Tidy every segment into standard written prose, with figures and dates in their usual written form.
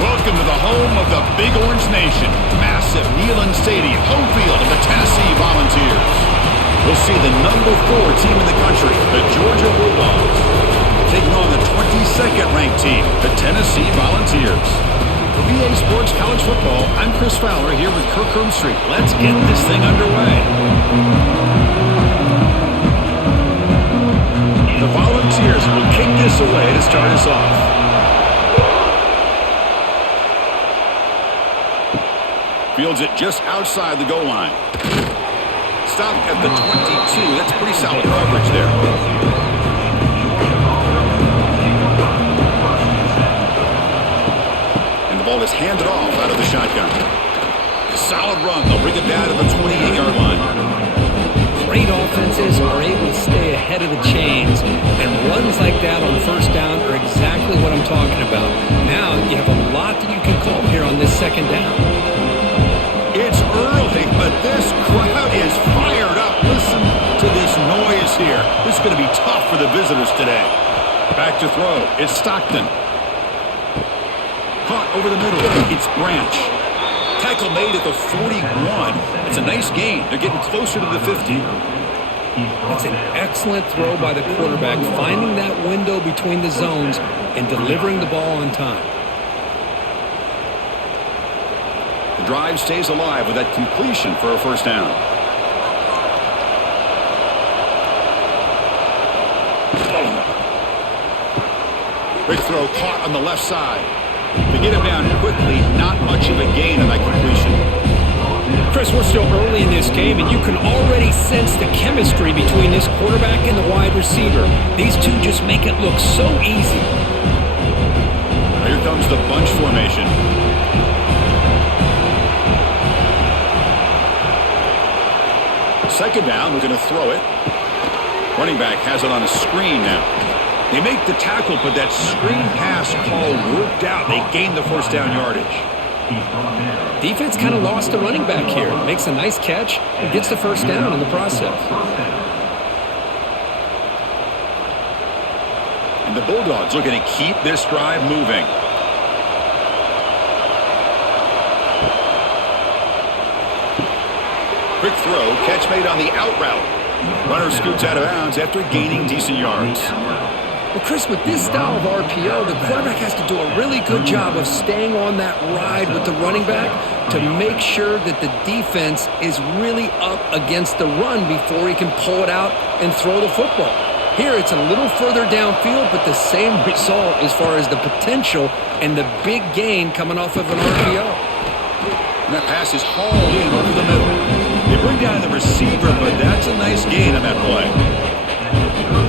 Welcome to the home of the Big Orange Nation. Massive Neyland Stadium, home field of the Tennessee Volunteers. We'll see the number 4 team in the country, the Georgia Bulldogs, taking on the 22nd ranked team, the Tennessee Volunteers. For VA Sports College Football, I'm Chris Fowler here with Kirk Herbstreit. Let's get this thing underway. The Volunteers will kick this away to start us off. Fields it just outside the goal line. Stop at the 22. That's pretty solid coverage there. And the ball is handed off out of the shotgun. A solid run. They'll bring it down to the 28-yard line. Great offenses are able to stay ahead of the chains, and runs like that on first down are exactly what I'm talking about. Now you have a lot that you can call here on this second down. It's early, but this crowd is fired up. Listen to this noise here. This is going to be tough for the visitors today. Back to throw. It's Stockton. Caught over the middle. It's Branch. Tackle made at the 41. It's a nice gain. They're getting closer to the 50. That's an excellent throw by the quarterback, finding that window between the zones and delivering the ball on time. The drive stays alive with that completion for a first down. Quick throw caught on the left side. They get him down quickly, not much of a gain on that completion. Chris, we're still early in this game, and you can already sense the chemistry between this quarterback and the wide receiver. These two just make it look so easy. Here comes the bunch formation. Second down, we're going to throw it. Running back has it on a screen now. They make the tackle, but that screen pass call worked out. They gained the first down yardage. Defense kind of lost the running back here. Makes a nice catch and gets the first down in the process. And the Bulldogs looking to keep this drive moving. Quick throw, catch made on the out route. Runner scoots out of bounds after gaining decent yards. Well, Chris, with this style of RPO, the quarterback has to do a really good job of staying on that ride with the running back to make sure that the defense is really up against the run before he can pull it out and throw the football. Here, it's a little further downfield, but the same result as far as the potential and the big gain coming off of an RPO. And that pass is hauled in over the middle. They bring down the receiver, but that's a nice gain on that play.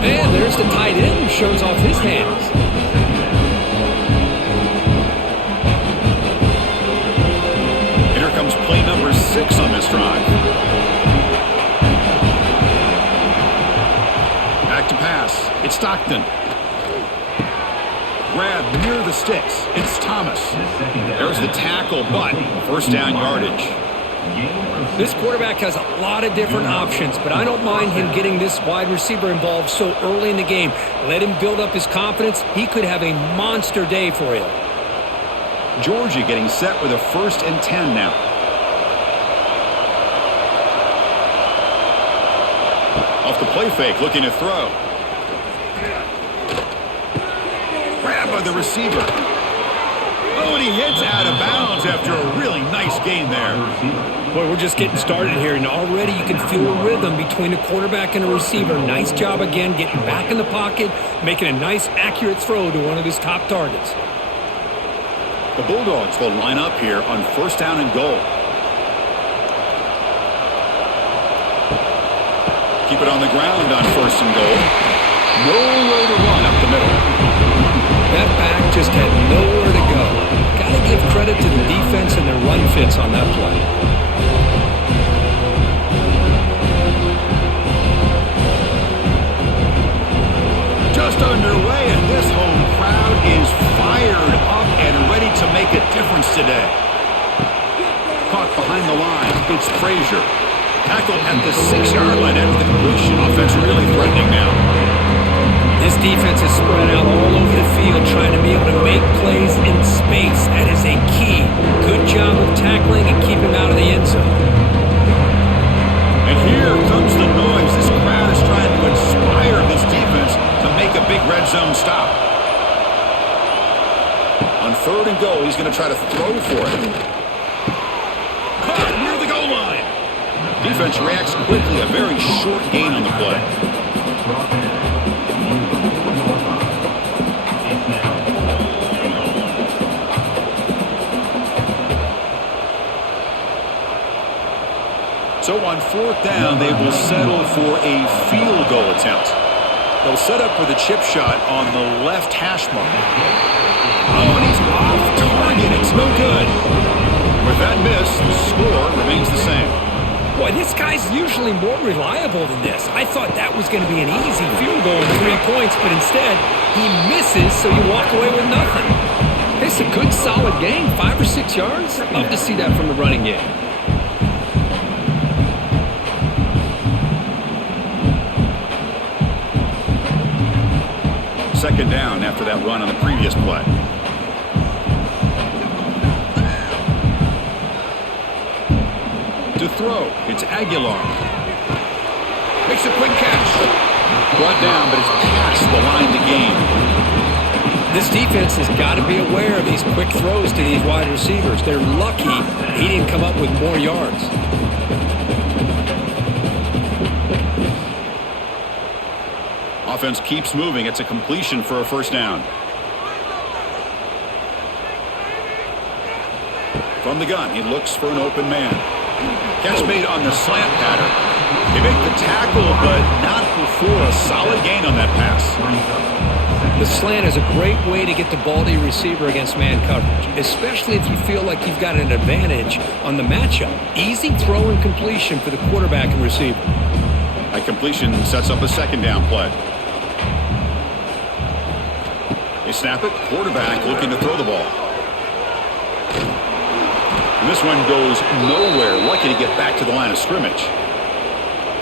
And there's the tight end who shows off his hands. And here comes play number 6 on this drive. Back to pass. It's Stockton. Grab near the sticks. It's Thomas. There's the tackle, but first down yardage. This quarterback has a lot of different options, but I don't mind him getting this wide receiver involved so early in the game. Let him build up his confidence. He could have a monster day for you. Georgia getting set with a 1st and 10 now. Off the play fake, looking to throw. Grab by the receiver. Oh, and he hits out of bounds after a really nice gain there. Boy, we're just getting started here, and already you can feel a rhythm between a quarterback and a receiver. Nice job again getting back in the pocket, making a nice, accurate throw to one of his top targets. The Bulldogs will line up here on first down and goal. Keep it on the ground on first and goal. Nowhere to run up the middle. That back just had nowhere to go. Got to give credit to the defense and their run fits on that play. Just underway, and this home crowd is fired up and ready to make a difference today. Caught behind the line, it's Frazier. Tackle at the 6-yard line after the completion. Offense really threatening now. This defense is spread out all over the field trying to be able to make plays in space. That is a third and goal. He's going to try to throw for it. Caught near the goal line. Defense reacts quickly. A very short gain on the play. So on fourth down, they will settle for a field goal attempt. They'll set up for the chip shot on the left hash mark. Oh, and he's off target. It's no good. With that miss, the score remains the same. Boy, this guy's usually more reliable than this. I thought that was going to be an easy field goal and 3 points, but instead, he misses, so you walk away with nothing. It's a good, solid game, 5 or 6 yards. Love to see that from the running game. Second down after that run on the previous play. To throw, it's Aguilar. Makes a quick catch. Brought down, but it's past the line to gain. This defense has got to be aware of these quick throws to these wide receivers. They're lucky he didn't come up with more yards. Offense keeps moving. It's a completion for a first down. From the gun, he looks for an open man. Catch made on the slant pattern. They make the tackle, but not before a solid gain on that pass. The slant is a great way to get the ball to your receiver against man coverage, especially if you feel like you've got an advantage on the matchup. Easy throw and completion for the quarterback and receiver. A completion sets up a second down play. They snap it. Quarterback looking to throw the ball. And this one goes nowhere. Lucky to get back to the line of scrimmage.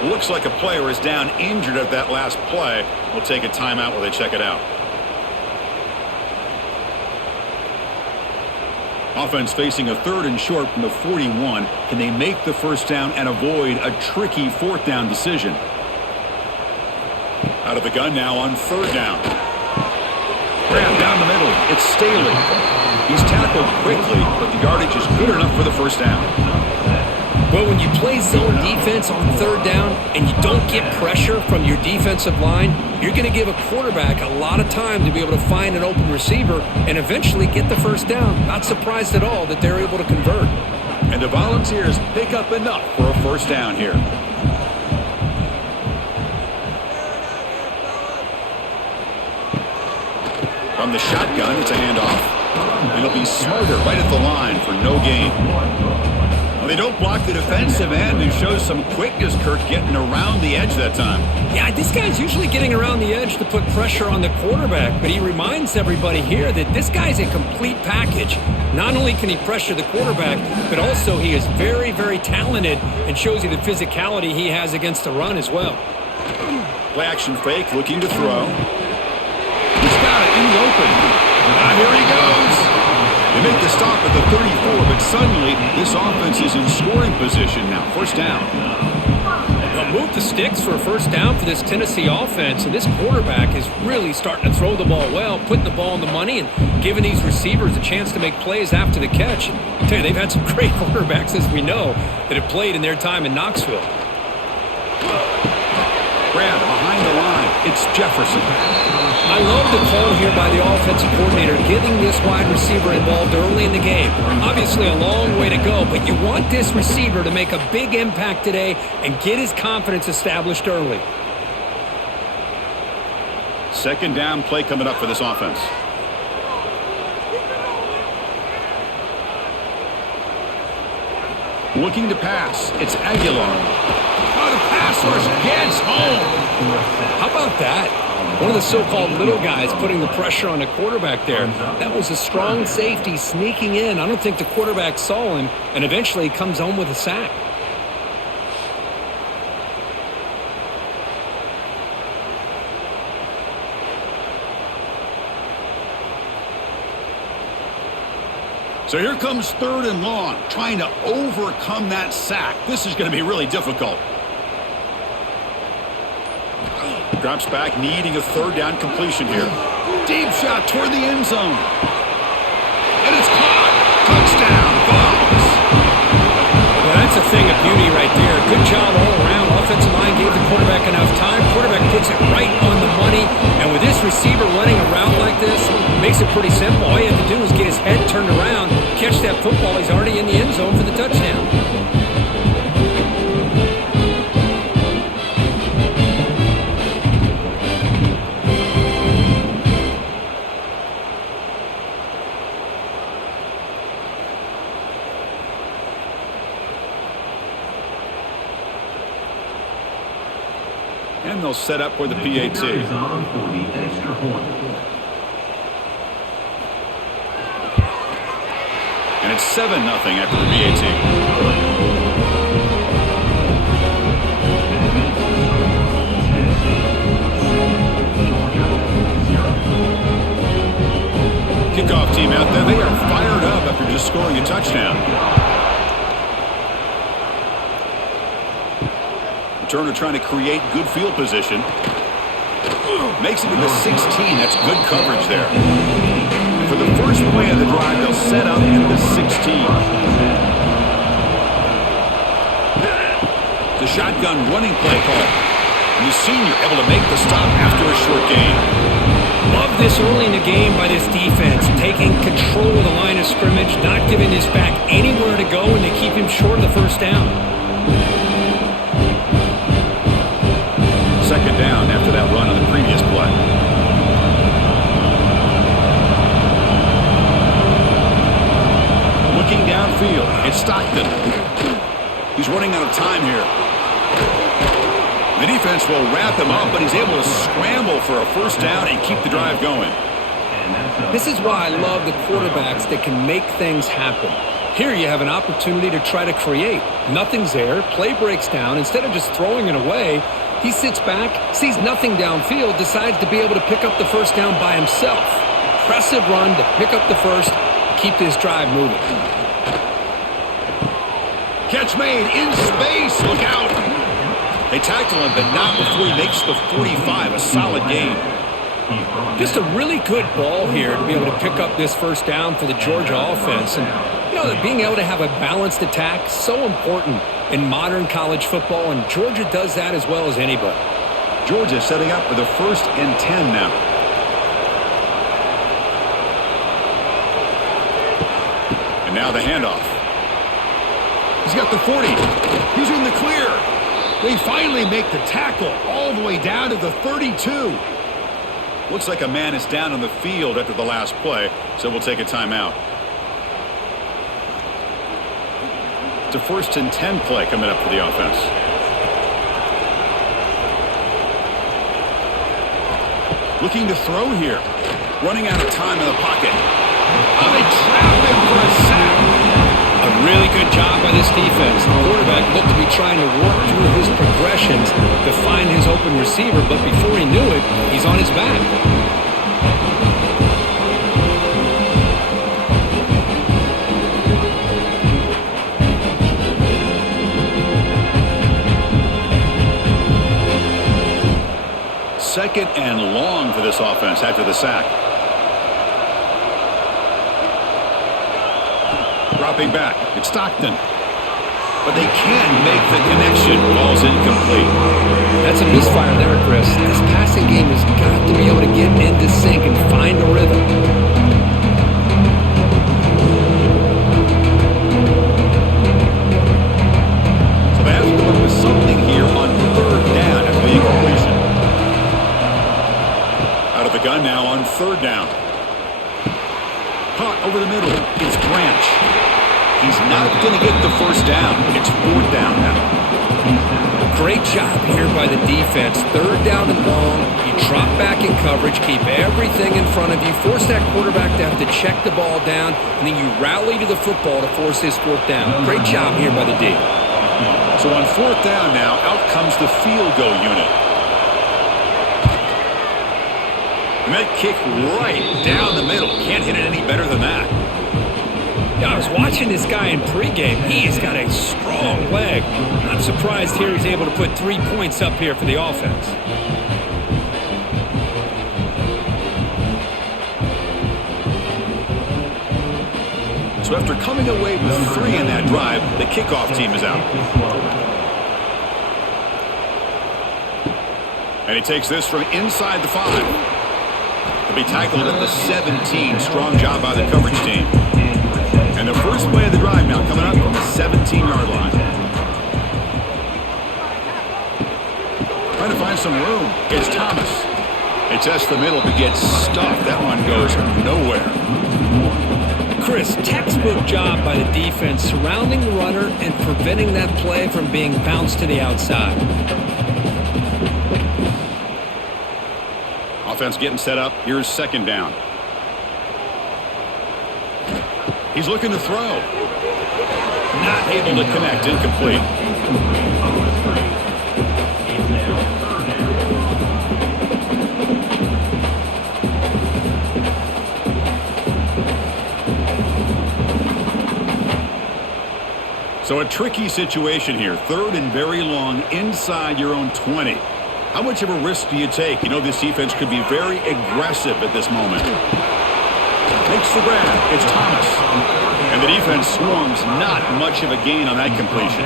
Looks like a player is down injured at that last play. We'll take a timeout while they check it out. Offense facing a third and short from the 41. Can they make the first down and avoid a tricky fourth down decision? Out of the gun now on third down. Grab down the middle. It's Staley. He's tackled quickly, but the yardage is good enough for the first down. Well, when you play zone defense on third down and you don't get pressure from your defensive line, you're going to give a quarterback a lot of time to be able to find an open receiver and eventually get the first down. Not surprised at all that they're able to convert. And the Volunteers pick up enough for a first down here. From the shotgun, it's a handoff. And it'll be Smarter right at the line for no gain. Well, they don't block the defensive end and shows some quickness, Kirk, getting around the edge that time. Yeah, this guy's usually getting around the edge to put pressure on the quarterback, but he reminds everybody here that this guy's a complete package. Not only can he pressure the quarterback, but also he is very, very talented and shows you the physicality he has against the run as well. Play action fake, looking to throw. He's got it in the open. Here he goes. They make the stop at the 34, but suddenly this offense is in scoring position now. First down. They'll move the sticks for a first down for this Tennessee offense, and this quarterback is really starting to throw the ball well, putting the ball on the money and giving these receivers a chance to make plays after the catch. I tell you, they've had some great quarterbacks, as we know, that have played in their time in Knoxville. Grab behind the line. It's Jefferson. I love the call here by the offensive coordinator, getting this wide receiver involved early in the game. Obviously a long way to go, but you want this receiver to make a big impact today and get his confidence established early. Second down play coming up for this offense. Looking to pass. It's Aguilar. Oh, the pass rush gets home. How about that? One of the so-called little guys putting the pressure on the quarterback there. That was a strong safety sneaking in. I don't think the quarterback saw him, and eventually he comes home with a sack. So here comes third and long, trying to overcome that sack. This is going to be really difficult. Drops back, needing a third down completion here. Deep shot toward the end zone. makes it pretty simple. All you have to do is get his head turned around, catch that football. He's already in the end zone for the touchdown. And they'll set up for the PAT. And it's 7-0 after the PAT. Kickoff team out there. They are fired up after just scoring a touchdown. Turner trying to create good field position. Makes it to the 16. That's good coverage there. And for the first play of the drive, they'll set up at the 16. The shotgun running play call. And the senior able to make the stop after a short gain. Love this early in the game by this defense, taking control of the line of scrimmage, not giving this back anywhere to go, and they keep him short of the first down. Second down after that run on the previous play. Looking downfield, it's Stockton. He's running out of time here. The defense will wrap him up, but he's able to scramble for a first down and keep the drive going. This is why I love the quarterbacks that can make things happen. Here you have an opportunity to try to create. Nothing's there, play breaks down. Instead of just throwing it away, he sits back, sees nothing downfield, decides to be able to pick up the first down by himself. Impressive run to pick up the first, keep this drive moving. Catch made in space. Look out. They tackle him, but not before he makes the 45. A solid gain. Just a really good ball here to be able to pick up this first down for the Georgia offense. And, you know, being able to have a balanced attack, so important in modern college football, and Georgia does that as well as anybody. Georgia setting up for the 1st and 10 now. And now the handoff. He's got the 40. He's in the clear. They finally make the tackle all the way down to the 32. Looks like a man is down on the field after the last play, so we'll take a timeout. It's a 1st and 10 play coming up for the offense. Looking to throw here. Running out of time in the pocket. Oh, they trap him for a sack. A really good job by this defense. The quarterback looked to be trying to work through his progressions to find his open receiver, but before he knew it, he's on his back. Second and long for this offense after the sack. Dropping back, it's Stockton. But they can make the connection. Ball's incomplete. That's a misfire there, Chris. This passing game has got to be able to get into sync and find a rhythm. So they have to come up with something here on 3rd down after the incompletion. Out of the gun now on 3rd down. Caught over the middle. It's Branch. He's not going to get the first down. It's 4th down now. Great job here by the defense. 3rd down and long. You drop back in coverage, keep everything in front of you, force that quarterback to have to check the ball down, and then you rally to the football to force his 4th down. Great job here by the D. So on 4th down now, out comes the field goal unit. And that kick right down the middle. Can't hit it any better than that. Yeah, I was watching this guy in pregame. He has got a strong leg. Not surprised here he's able to put 3 points up here for the offense. So after coming away with 3 in that drive, the kickoff team is out. And he takes this from inside the 5. To be tackled at the 17. Strong job by the coverage team. And the first play of the drive now coming up from the 17-yard line. Trying to find some room. It's Thomas. It tests the middle but gets stuffed. That one goes nowhere. Chris, textbook job by the defense surrounding the runner and preventing that play from being bounced to the outside. Offense getting set up. Here's second down. He's looking to throw. Not able to connect. Incomplete. So a tricky situation here. Third and very long inside your own 20. How much of a risk do you take? You know this defense could be very aggressive at this moment. Makes the grab. It's Thomas. And the defense swarms. Not much of a gain on that completion.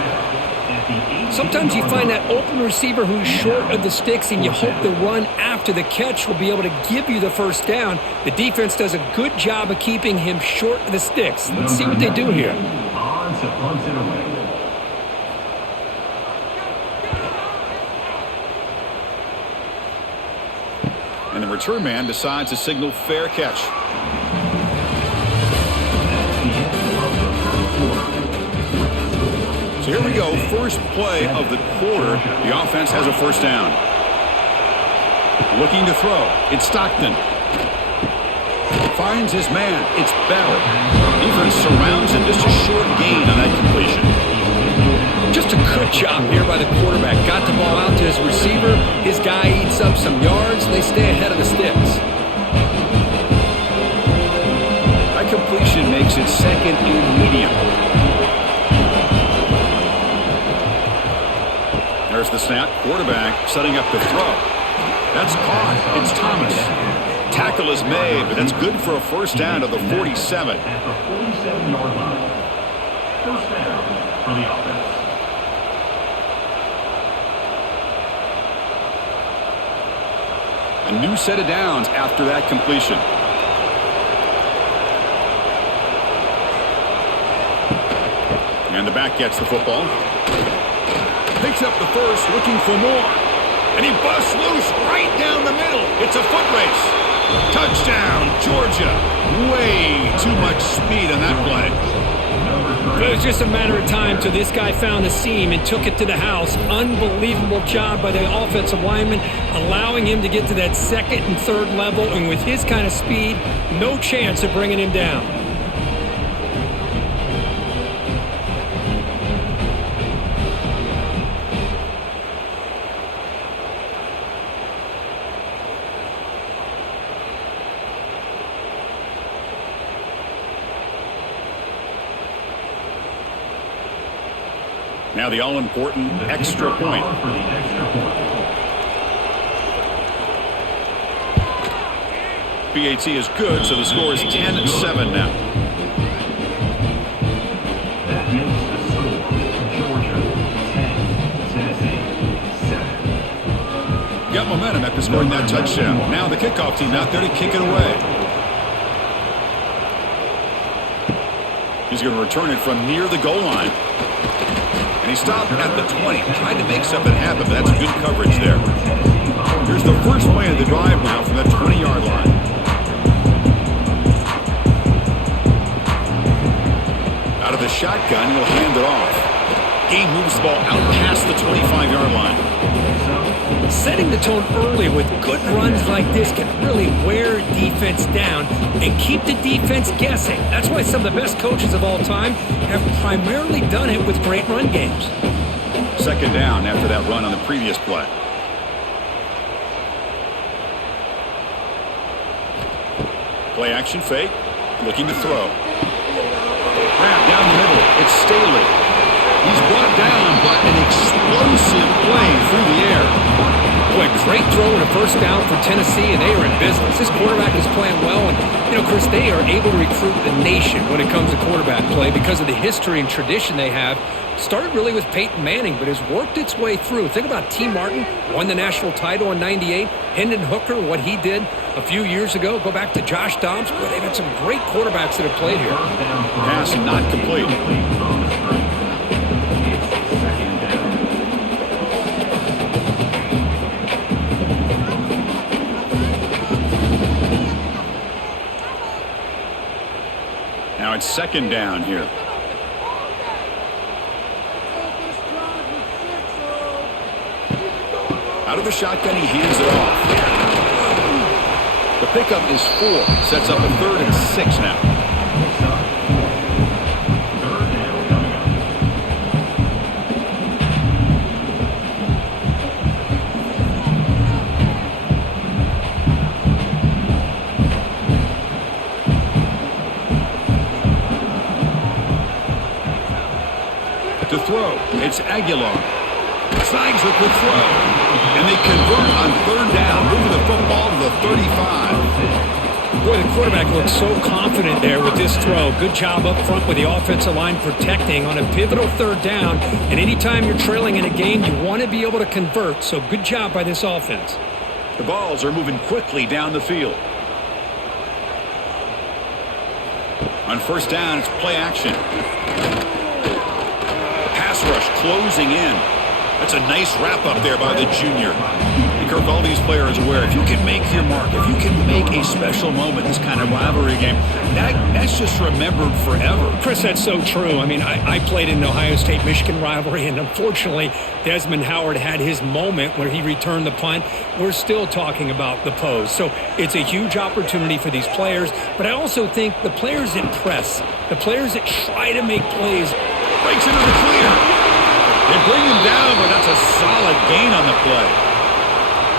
Sometimes you find that open receiver who's short of the sticks, and you hope the run after the catch will be able to give you the first down. The defense does a good job of keeping him short of the sticks. Let's see what they do here. And the return man decides to signal fair catch. So here we go. First play of the quarter. The offense has a first down. Looking to throw. It's Stockton. Finds his man. It's Bell. Defense surrounds him. Just a short gain on that completion. Just a good job here by the quarterback. Got the ball out to his receiver. His guy eats up some yards. They stay ahead of the sticks. That completion makes it second and medium. There's the snap. Quarterback setting up the throw. That's caught. It's Thomas. Tackle is made, but that's good for a first down to the 47. At the 47-yard line. First down for the offense. A new set of downs after that completion. And the back gets the football. Picks up the first, looking for more. And he busts loose right down the middle. It's a foot race. Touchdown, Georgia. Way too much speed on that play. It was just a matter of time till this guy found the seam and took it to the house. Unbelievable job by the offensive lineman, allowing him to get to that second and third level. And with his kind of speed, no chance of bringing him down. Now the all-important extra point. PAT is good, so the score is 10-7 now. That makes the score. Georgia 10, Tennessee 7. Got momentum after scoring that touchdown. Now the kickoff team out there to kick it away. He's going to return it from near the goal line. And he stopped at the 20, trying to make something happen, but that's good coverage there. Here's the first play of the drive now from the 20-yard line. Out of the shotgun, he'll hand it off. He moves the ball out past the 25-yard line. Setting the tone early with good runs like this can really wear defense down and keep the defense guessing. That's why some of the best coaches of all time have primarily done it with great run games. Second down after that run on the previous play. Play action fake, looking to throw. Grab down the middle, it's Staley. He's brought down, but an explosive play through the air. Boy, great throw and a first down for Tennessee, and they are in business. This quarterback is playing well, and, Chris, they are able to recruit the nation when it comes to quarterback play because of the history and tradition they have. Started really with Peyton Manning, but has worked its way through. Think about T. Martin, won the national title in '98. Hendon Hooker, what he did a few years ago. Go back to Josh Dobbs. Boy, they've had some great quarterbacks that have played here. Pass not complete. Now it's second down here. Out of the shotgun, he hands it off. The pickup is 4. Sets up a 3rd and 6 now. To throw, it's Aguilar. Signs with the throw. And they convert on 3rd down, moving the football to the 35. Boy, the quarterback looks so confident there with this throw. Good job up front with the offensive line protecting on a pivotal 3rd down. And anytime you're trailing in a game, you want to be able to convert. So good job by this offense. The balls are moving quickly down the field. On 1st down, it's play action. Pass rush closing in. That's a nice wrap up there by the junior. And Kirk, all these players are aware, if you can make your mark, if you can make a special moment, this kind of rivalry game, that's just remembered forever. Chris, that's so true. I mean, I played in the Ohio State-Michigan rivalry, and unfortunately, Desmond Howard had his moment where he returned the punt. We're still talking about the pose. So it's a huge opportunity for these players, but I also think the players that press, the players that try to make plays. Breaks into the clear. They bring him down, but that's a solid gain on the play.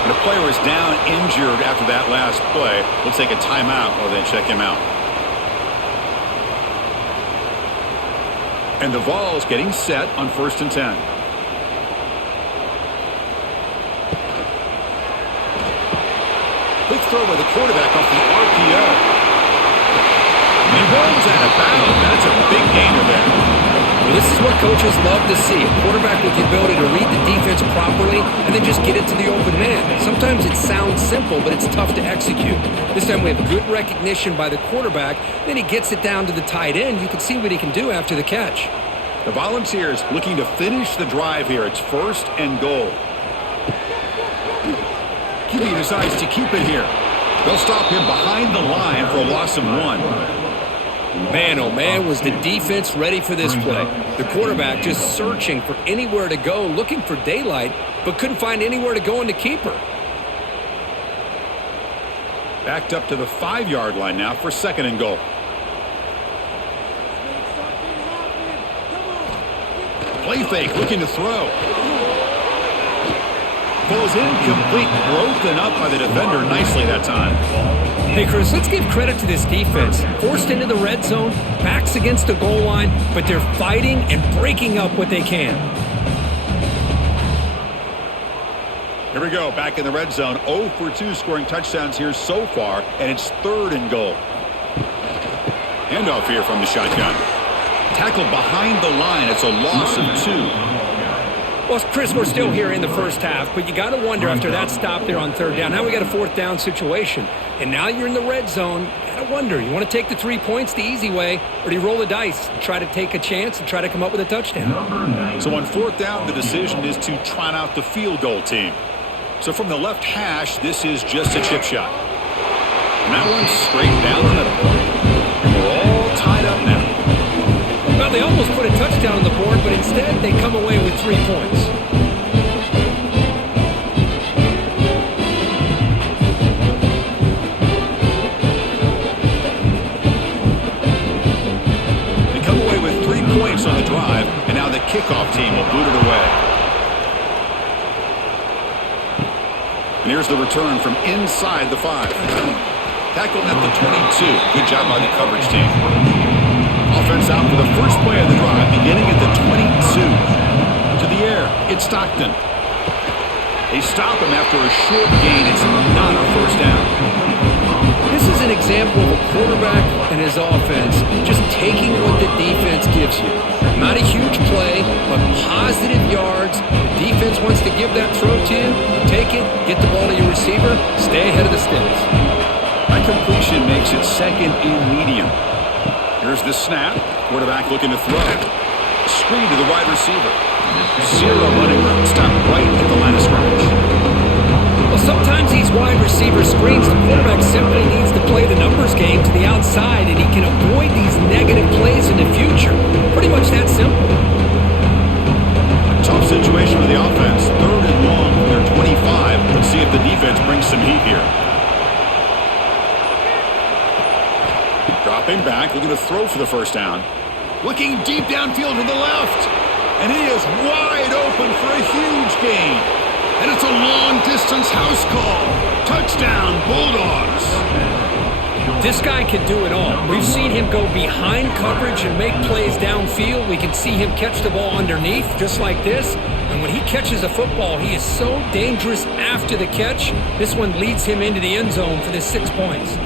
And the player is down injured after that last play. We'll take a timeout while they check him out. And the Vols getting set on 1st and 10. Quick throw by the quarterback off the RPO. And he rolls out of bounds. That's a big gainer there. Well, this is what coaches love to see, a quarterback with the ability to read the defense properly and then just get it to the open man. Sometimes it sounds simple, but it's tough to execute. This time we have good recognition by the quarterback. Then he gets it down to the tight end. You can see what he can do after the catch. The Volunteers looking to finish the drive here. It's 1st and goal. QB decides to keep it here. They'll stop him behind the line for a loss of 1. Man, oh man, was the defense ready for this play. The quarterback just searching for anywhere to go, looking for daylight, but couldn't find anywhere to go in the keeper. Backed up to the 5-yard line now for 2nd and goal. Play fake, looking to throw. Falls incomplete, broken up by the defender nicely that time. Hey, Chris, let's give credit to this defense. Forced into the red zone, backs against the goal line, but they're fighting and breaking up what they can. Here we go, back in the red zone. 0 for 2 scoring touchdowns here so far, and it's 3rd and goal. Handoff here from the shotgun. Tackled behind the line. It's a loss of 2. Well, Chris, we're still here in the first half, but you got to wonder after that stop there on 3rd down. Now we got a 4th down situation, and now you're in the red zone. You got to wonder, you want to take the 3 points the easy way, or do you roll the dice and try to take a chance and try to come up with a touchdown? So on 4th down, the decision is to trot out the field goal team. So from the left hash, this is just a chip shot. And that one's straight down the middle. And we're all tied up now. Well, they almost put a touchdown on the board, but instead they come away with 3 points. They come away with 3 points on the drive, and now the kickoff team will boot it away. And here's the return from inside the 5. Tackled at the 22. Good job by the coverage team. Offense out for the first play of the drive, beginning at the 22. To the air, it's Stockton. They stop him after a short gain. It's not a first down. This is an example of a quarterback and his offense just taking what the defense gives you. Not a huge play, but positive yards. The defense wants to give that throw to you. Take it, get the ball to your receiver, stay ahead of the sticks. That completion makes it second and medium. Here's the snap. Quarterback looking to throw. Screen to the wide receiver. Zero running room. Stop right at the line of scrimmage. Well, sometimes these wide receiver screens, the quarterback simply needs to play the numbers game to the outside, and he can avoid these negative plays in the future. Pretty much that simple. A tough situation for the offense. Third and long from their 25. Let's see if the defense brings some heat here. Dropping back, looking to throw for the first down. Looking deep downfield to the left. And he is wide open for a huge gain. And it's a long-distance house call. Touchdown, Bulldogs. This guy can do it all. We've seen him go behind coverage and make plays downfield. We can see him catch the ball underneath, just like this. And when he catches a football, he is so dangerous after the catch. This one leads him into the end zone for the 6 points.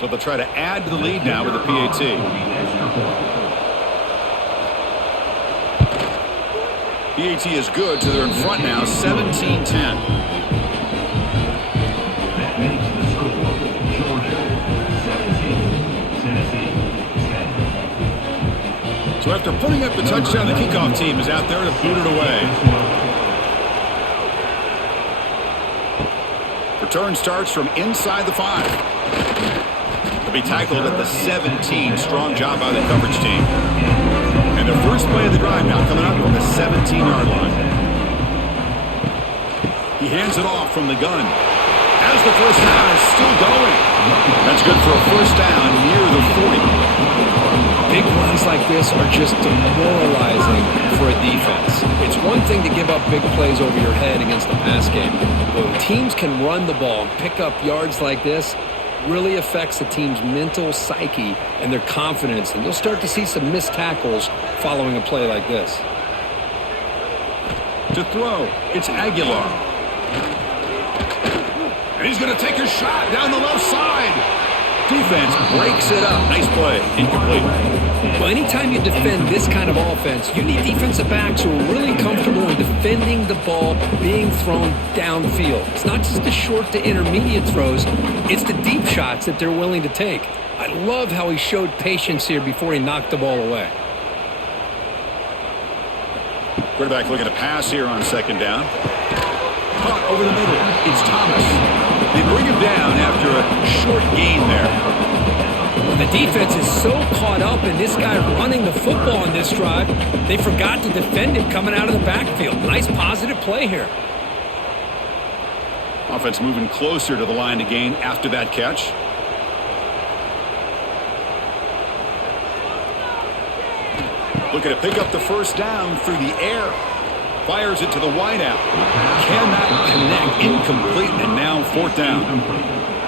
So they'll try to add to the lead now with the PAT. PAT is good, so they're in front now, 17-10. That makes the score Georgia 17, Tennessee 10. So after putting up the touchdown, the kickoff team is out there to boot it away. Return starts from inside the 5. Be tackled at the 17. Strong job by the coverage team. And the first play of the drive now coming up from the 17-yard line. He hands it off from the gun. As the first down is still going. That's good for a first down near the 40. Big runs like this are just demoralizing for a defense. It's one thing to give up big plays over your head against the pass game. But when teams can run the ball and pick up yards like this, really affects the team's mental psyche and their confidence, and you'll start to see some missed tackles following a play like this. To throw, it's Aguilar. And he's going to take a shot down the left side. Defense breaks it up. Nice play. Incomplete. Well, anytime you defend this kind of offense, you need defensive backs who are really comfortable in defending the ball being thrown downfield. It's not just the short to intermediate throws, it's the deep shots that they're willing to take. I love how he showed patience here before he knocked the ball away. Quarterback looking to pass here on second down. Caught over the middle. It's Thomas. They bring him down after a short gain there. The defense is so caught up in this guy running the football in this drive, they forgot to defend him coming out of the backfield. Nice positive play here. Offense moving closer to the line to gain after that catch. Looking to pick up the first down through the air. Fires it to the wideout. Cannot connect. Incomplete, and now fourth down.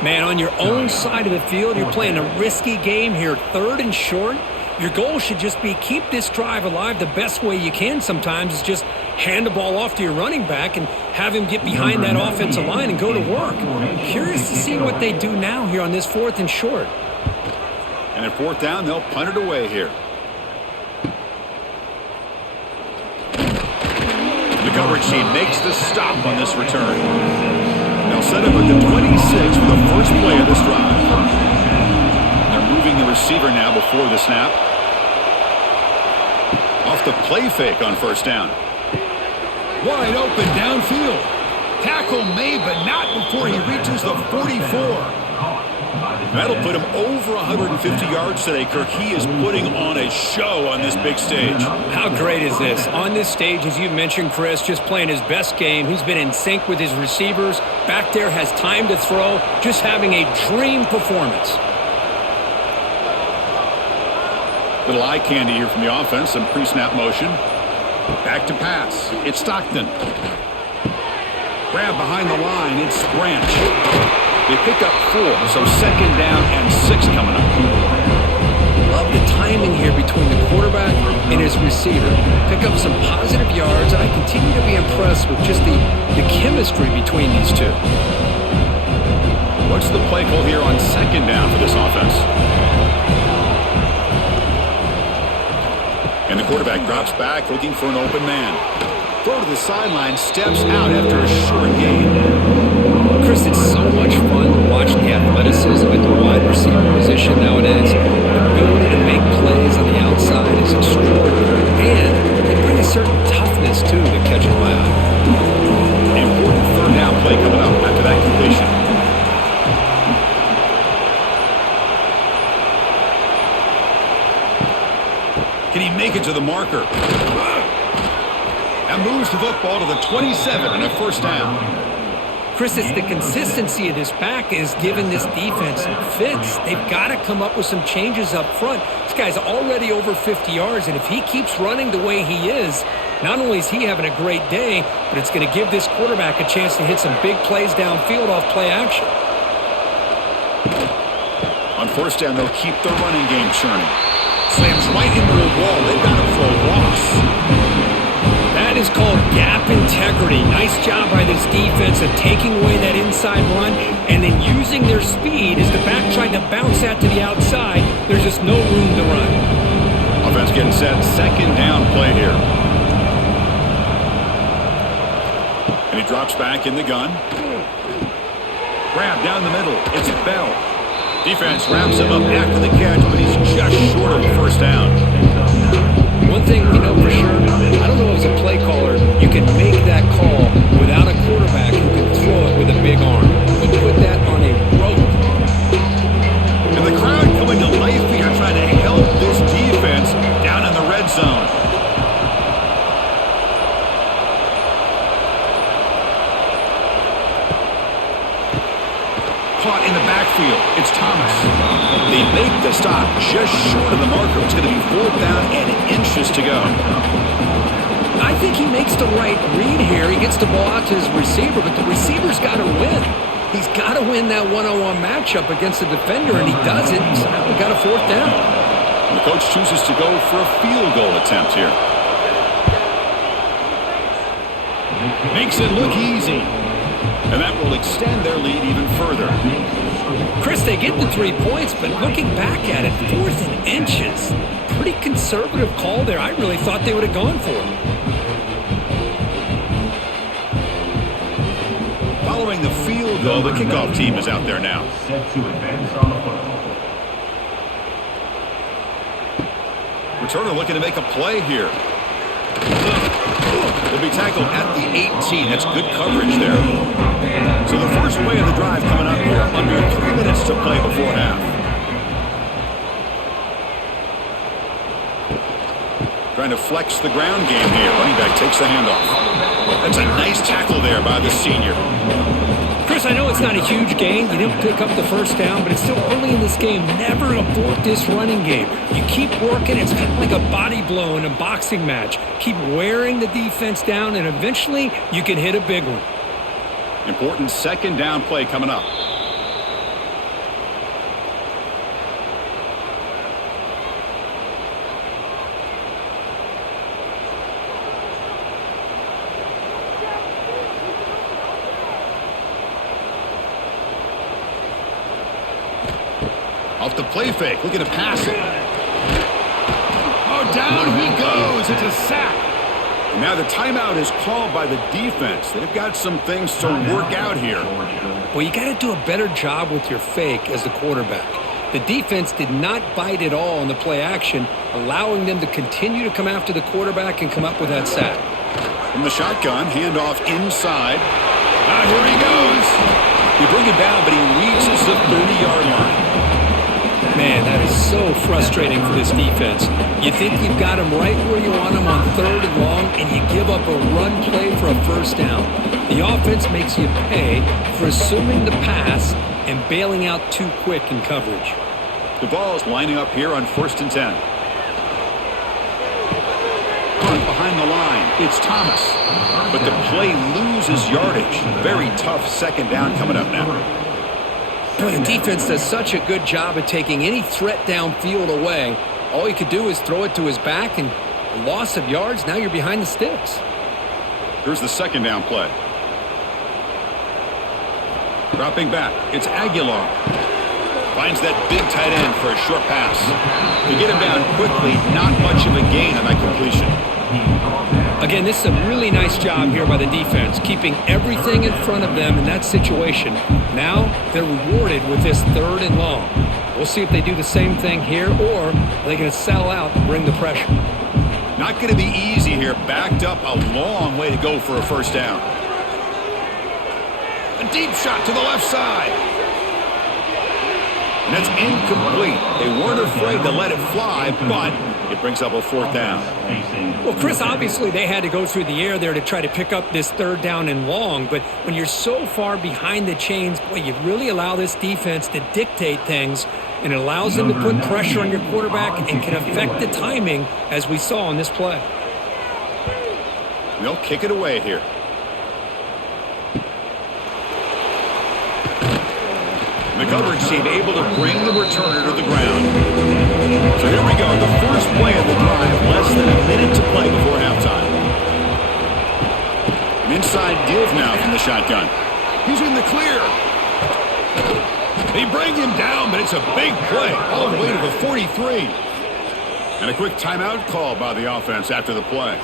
Man, on your own side of the field, you're playing a risky game here. Third and short. Your goal should just be keep this drive alive the best way you can sometimes is just hand the ball off to your running back and have him get behind that offensive line and go to work. Curious to see what they do now here on this fourth and short. And at fourth down, they'll punt it away here. The coverage team makes the stop on this return. They'll set up at the 26 for the first play of this drive. They're moving the receiver now before the snap. Off the play fake on first down. Wide open downfield. Tackle made, but not before he reaches the 44. That'll put him over 150 yards today, Kirk. He is putting on a show on this big stage. How great is this? On this stage, as you mentioned, Chris, just playing his best game. He's been in sync with his receivers. Back there has time to throw. Just having a dream performance. Little eye candy here from the offense. Some pre-snap motion. Back to pass. It's Stockton. Grab behind the line. It's Branch. They pick up 4, so second down and 6 coming up. Love the timing here between the quarterback and his receiver. Pick up some positive yards, and I continue to be impressed with just the chemistry between these two. What's the play call here on second down for this offense? And the quarterback drops back looking for an open man. Throw to the sideline, steps out after a short gain. Chris, it's so much fun to watch the athleticism at the wide receiver position nowadays. The ability to make plays on the outside is extraordinary. And they bring a certain toughness, too, that catches my eye. Important third down play coming up after that completion. Can he make it to the marker? And moves the football to the 27 and a first down. Chris, it's the consistency of this back is giving this defense fits. They've got to come up with some changes up front. This guy's already over 50 yards, and if he keeps running the way he is, not only is he having a great day, but it's going to give this quarterback a chance to hit some big plays downfield off play action. On first down, they'll keep the running game churning. Slams right into the wall. They've got him for a loss. That is called gap integrity. Nice job by this defense of taking away that inside run and then using their speed as the back tried to bounce that to the outside. There's just no room to run. Offense getting set. Second down play here. And he drops back in the gun. Grab down the middle. It's Bell. Defense wraps him up after the catch, but he's just short of the first down. One thing we know for sure, I don't know as a play caller, you can make that call without a quarterback who can throw it with a big arm. He put that on a rope. And the crowd coming to life here trying to help this defense down in the red zone. Caught in the backfield. It's Thomas. They make the stop just short of the marker. It's going to be 4th down and inches to go. I think he makes the right read here. He gets the ball out to his receiver, but the receiver's got to win. He's got to win that one-on-one matchup against the defender, and he does it. So now we got a 4th down. And the coach chooses to go for a field goal attempt here. Makes it look easy. And that will extend their lead even further. Chris, they get the 3 points, but looking back at it, 4th and inches. Pretty conservative call there. I really thought they would have gone for it. Following the field goal, the kickoff team is out there now. Set to advance on the football. Returner looking to make a play here. Will be tackled at the 18. That's good coverage there. So the first play of the drive coming up here. Under 3 minutes to play before half. Trying to flex the ground game here. Running back takes the handoff. That's a nice tackle there by the senior. Chris, I know it's not a huge gain. You didn't pick up the first down, but it's still early in this game. Never abort this running game. You keep working. It's kind of like a body blow in a boxing match. Keep wearing the defense down, and eventually you can hit a big one. Important second down play coming up. Off the play fake, looking to pass it. Oh, down he goes. It's a sack. And now the timeout is called by the defense. They've got some things to work out here. Well, you got to do a better job with your fake as the quarterback. The defense did not bite at all in the play action, allowing them to continue to come after the quarterback and come up with that sack. From the shotgun, handoff inside. Here he goes. We bring it down, but he reaches the 30-yard line. Man, that is so frustrating for this defense. You think you've got him right where you want him on 3rd and long, and you give up a run play for a first down. The offense makes you pay for assuming the pass and bailing out too quick in coverage. The ball is lining up here on 1st and 10. behind the line. It's Thomas. But the play loses yardage. Very tough second down coming up now. Boy, the defense does such a good job of taking any threat downfield away. All you could do is throw it to his back, and a loss of yards, now you're behind the sticks. Here's the second down play. Dropping back, it's Aguilar. Finds that big tight end for a short pass. To get him down quickly, not much of a gain on that completion. Again, this is a really nice job here by the defense, keeping everything in front of them in that situation. Now they're rewarded with this 3rd and long. We'll see if they do the same thing here, or are they going to settle out and bring the pressure. Not going to be easy here. Backed up a long way to go for a first down. A deep shot to the left side. And that's incomplete. They weren't afraid to let it fly, but it brings up a 4th down. Well, Chris, obviously they had to go through the air there to try to pick up this 3rd down and long, but when you're so far behind the chains, boy, you really allow this defense to dictate things, and it allows them to put pressure on your quarterback and can affect the timing, as we saw on this play. They'll kick it away here. The coverage team able to bring the returner to the ground. So here we go, the first play of the drive, less than a minute to play before halftime. An inside give now from the shotgun. He's in the clear. They bring him down, but it's a big play, all the way to the 43. And a quick timeout call by the offense after the play.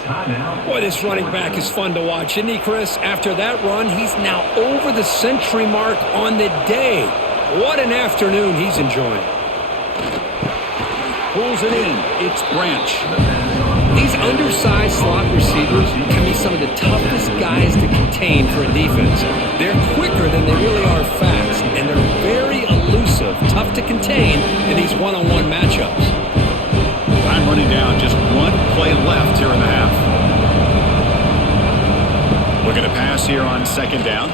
Boy, this running back is fun to watch, isn't he, Chris? After that run, he's now over the century mark on the day. What an afternoon he's enjoying. Pulls it in. It's Branch. These undersized slot receivers can be some of the toughest guys to contain for a defense. They're quicker than they really are fast, and they're very elusive, tough to contain in these one-on-one matchups. Time running down, just one play left here in the half. Looking to pass here on second down.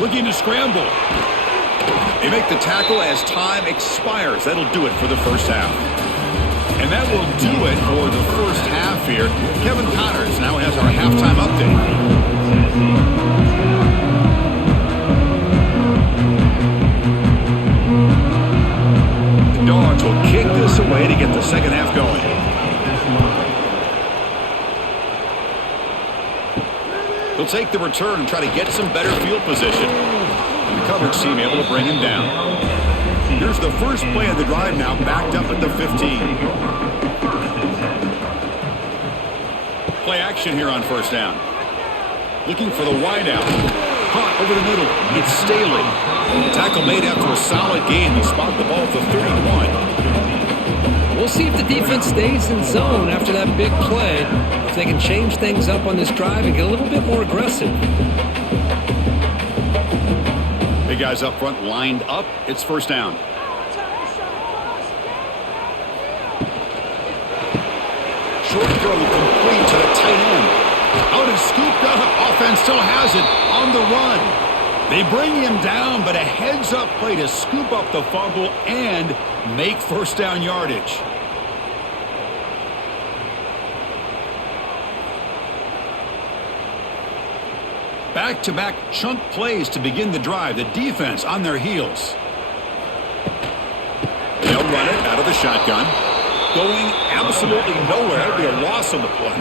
Looking to scramble. They make the tackle as time expires. That'll do it for the first half. And that will do it for the first half here. Kevin Connors now has our halftime update. The Dogs will kick this away to get the second half going. They'll take the return and try to get some better field position. And the coverage team able to bring him down. Here's the first play of the drive now, backed up at the 15. Play action here on first down. Looking for the wideout. Caught over the middle. It's Staley. Tackle made after a solid game. He spotted the ball at the 31. We'll see if the defense stays in zone after that big play, if they can change things up on this drive and get a little bit more aggressive. Big guys up front lined up. It's first down. Short throw complete to the tight end. Out and scooped up. Offense still has it on the run. They bring him down, but a heads-up play to scoop up the fumble and make first down yardage. Back-to-back chunk plays to begin the drive. The defense on their heels. They'll run it out of the shotgun. Going absolutely nowhere. It'll be a loss on the play.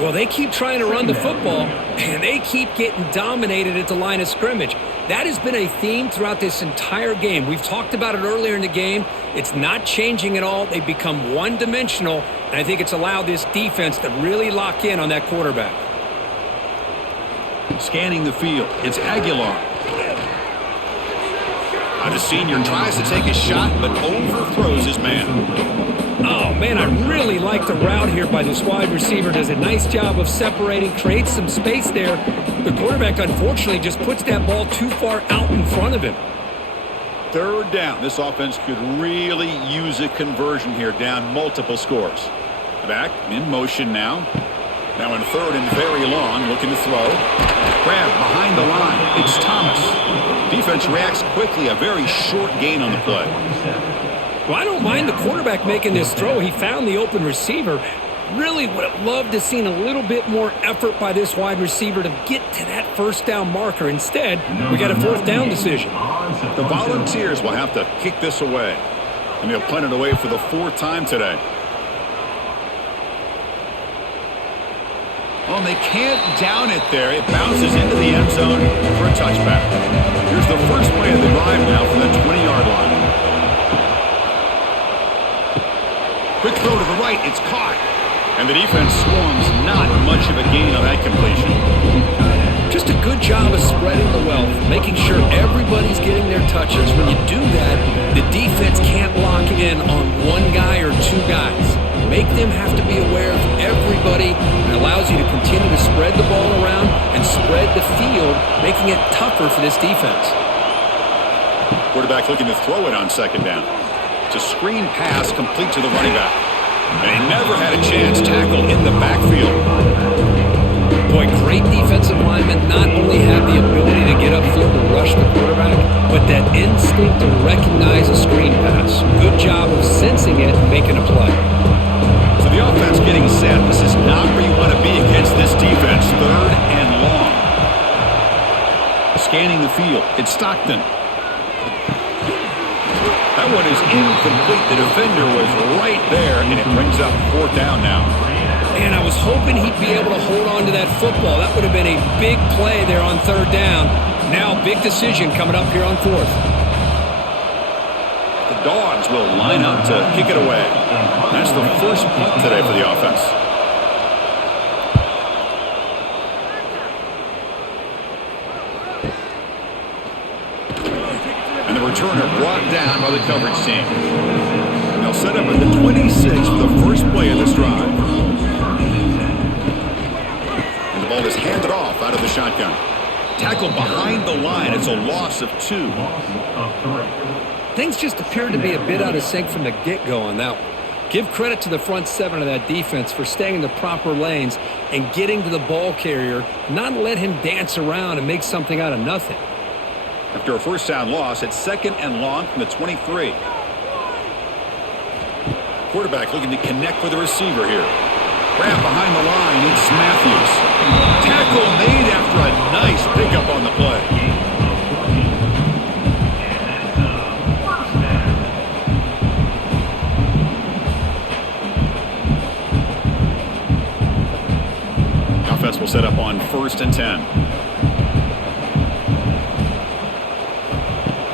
Well, they keep trying to run the football, and they keep getting dominated at the line of scrimmage. That has been a theme throughout this entire game. We've talked about it earlier in the game. It's not changing at all. They've become one-dimensional, and I think it's allowed this defense to really lock in on that quarterback. Scanning the field. It's Aguilar. The senior tries to take a shot, but overthrows his man. Oh, man, I really like the route here by this wide receiver. Does a nice job of separating, creates some space there. The quarterback, unfortunately, just puts that ball too far out in front of him. Third down. This offense could really use a conversion here, down multiple scores. Back in motion now. Now in third and very long, looking to throw. Grab behind the line. It's Thomas. Defense reacts quickly. A very short gain on the play. Well, I don't mind the quarterback making this throw. He found the open receiver. Really would have loved to seen a little bit more effort by this wide receiver to get to that first down marker. Instead, we got a fourth down decision. The Volunteers will have to kick this away. And they'll punt it away for the fourth time today. Oh, and they can't down it there. It bounces into the end zone for a touchback. Here's the first play of the drive now from the 20-yard line. Quick throw to the right. It's caught. And the defense swarms, not much of a gain on that completion. Just a good job of spreading the wealth, making sure everybody's getting their touches. When you do that, the defense can't lock in on one guy or two guys. Make them have to be aware of everybody, and allows you to continue to spread the ball around and spread the field, making it tougher for this defense. Quarterback looking to throw it on second down. It's a screen pass complete to the running back. And he never had a chance tackled in the backfield. Boy, great defensive linemen not only have the ability to get upfield and rush the quarterback, but that instinct to recognize a screen pass. Good job of sensing it and making a play. So the offense getting set. This is not where you want to be against this defense. Third and long. Scanning the field. It's Stockton. That one is incomplete. The defender was right there, and it brings up fourth down now. And I was hoping he'd be able to hold on to that football. That would have been a big play there on third down. Now, big decision coming up here on fourth. The Dogs will line up to kick it away. That's the first punt today for the offense. And the returner brought down by the coverage team. They'll set up at the 26 for the first play of this drive. And the ball is handed off out of the shotgun. Tackled behind the line. It's a loss of 2. Things just appeared to be a bit out of sync from the get-go on that one. Give credit to the front seven of that defense for staying in the proper lanes and getting to the ball carrier, not let him dance around and make something out of nothing. After a first down loss, it's second and long from the 23. Quarterback looking to connect with the receiver here. Grab behind the line, it's Matthews. Tackle made after a nice pickup on the play. Offense will set up on 1st and 10.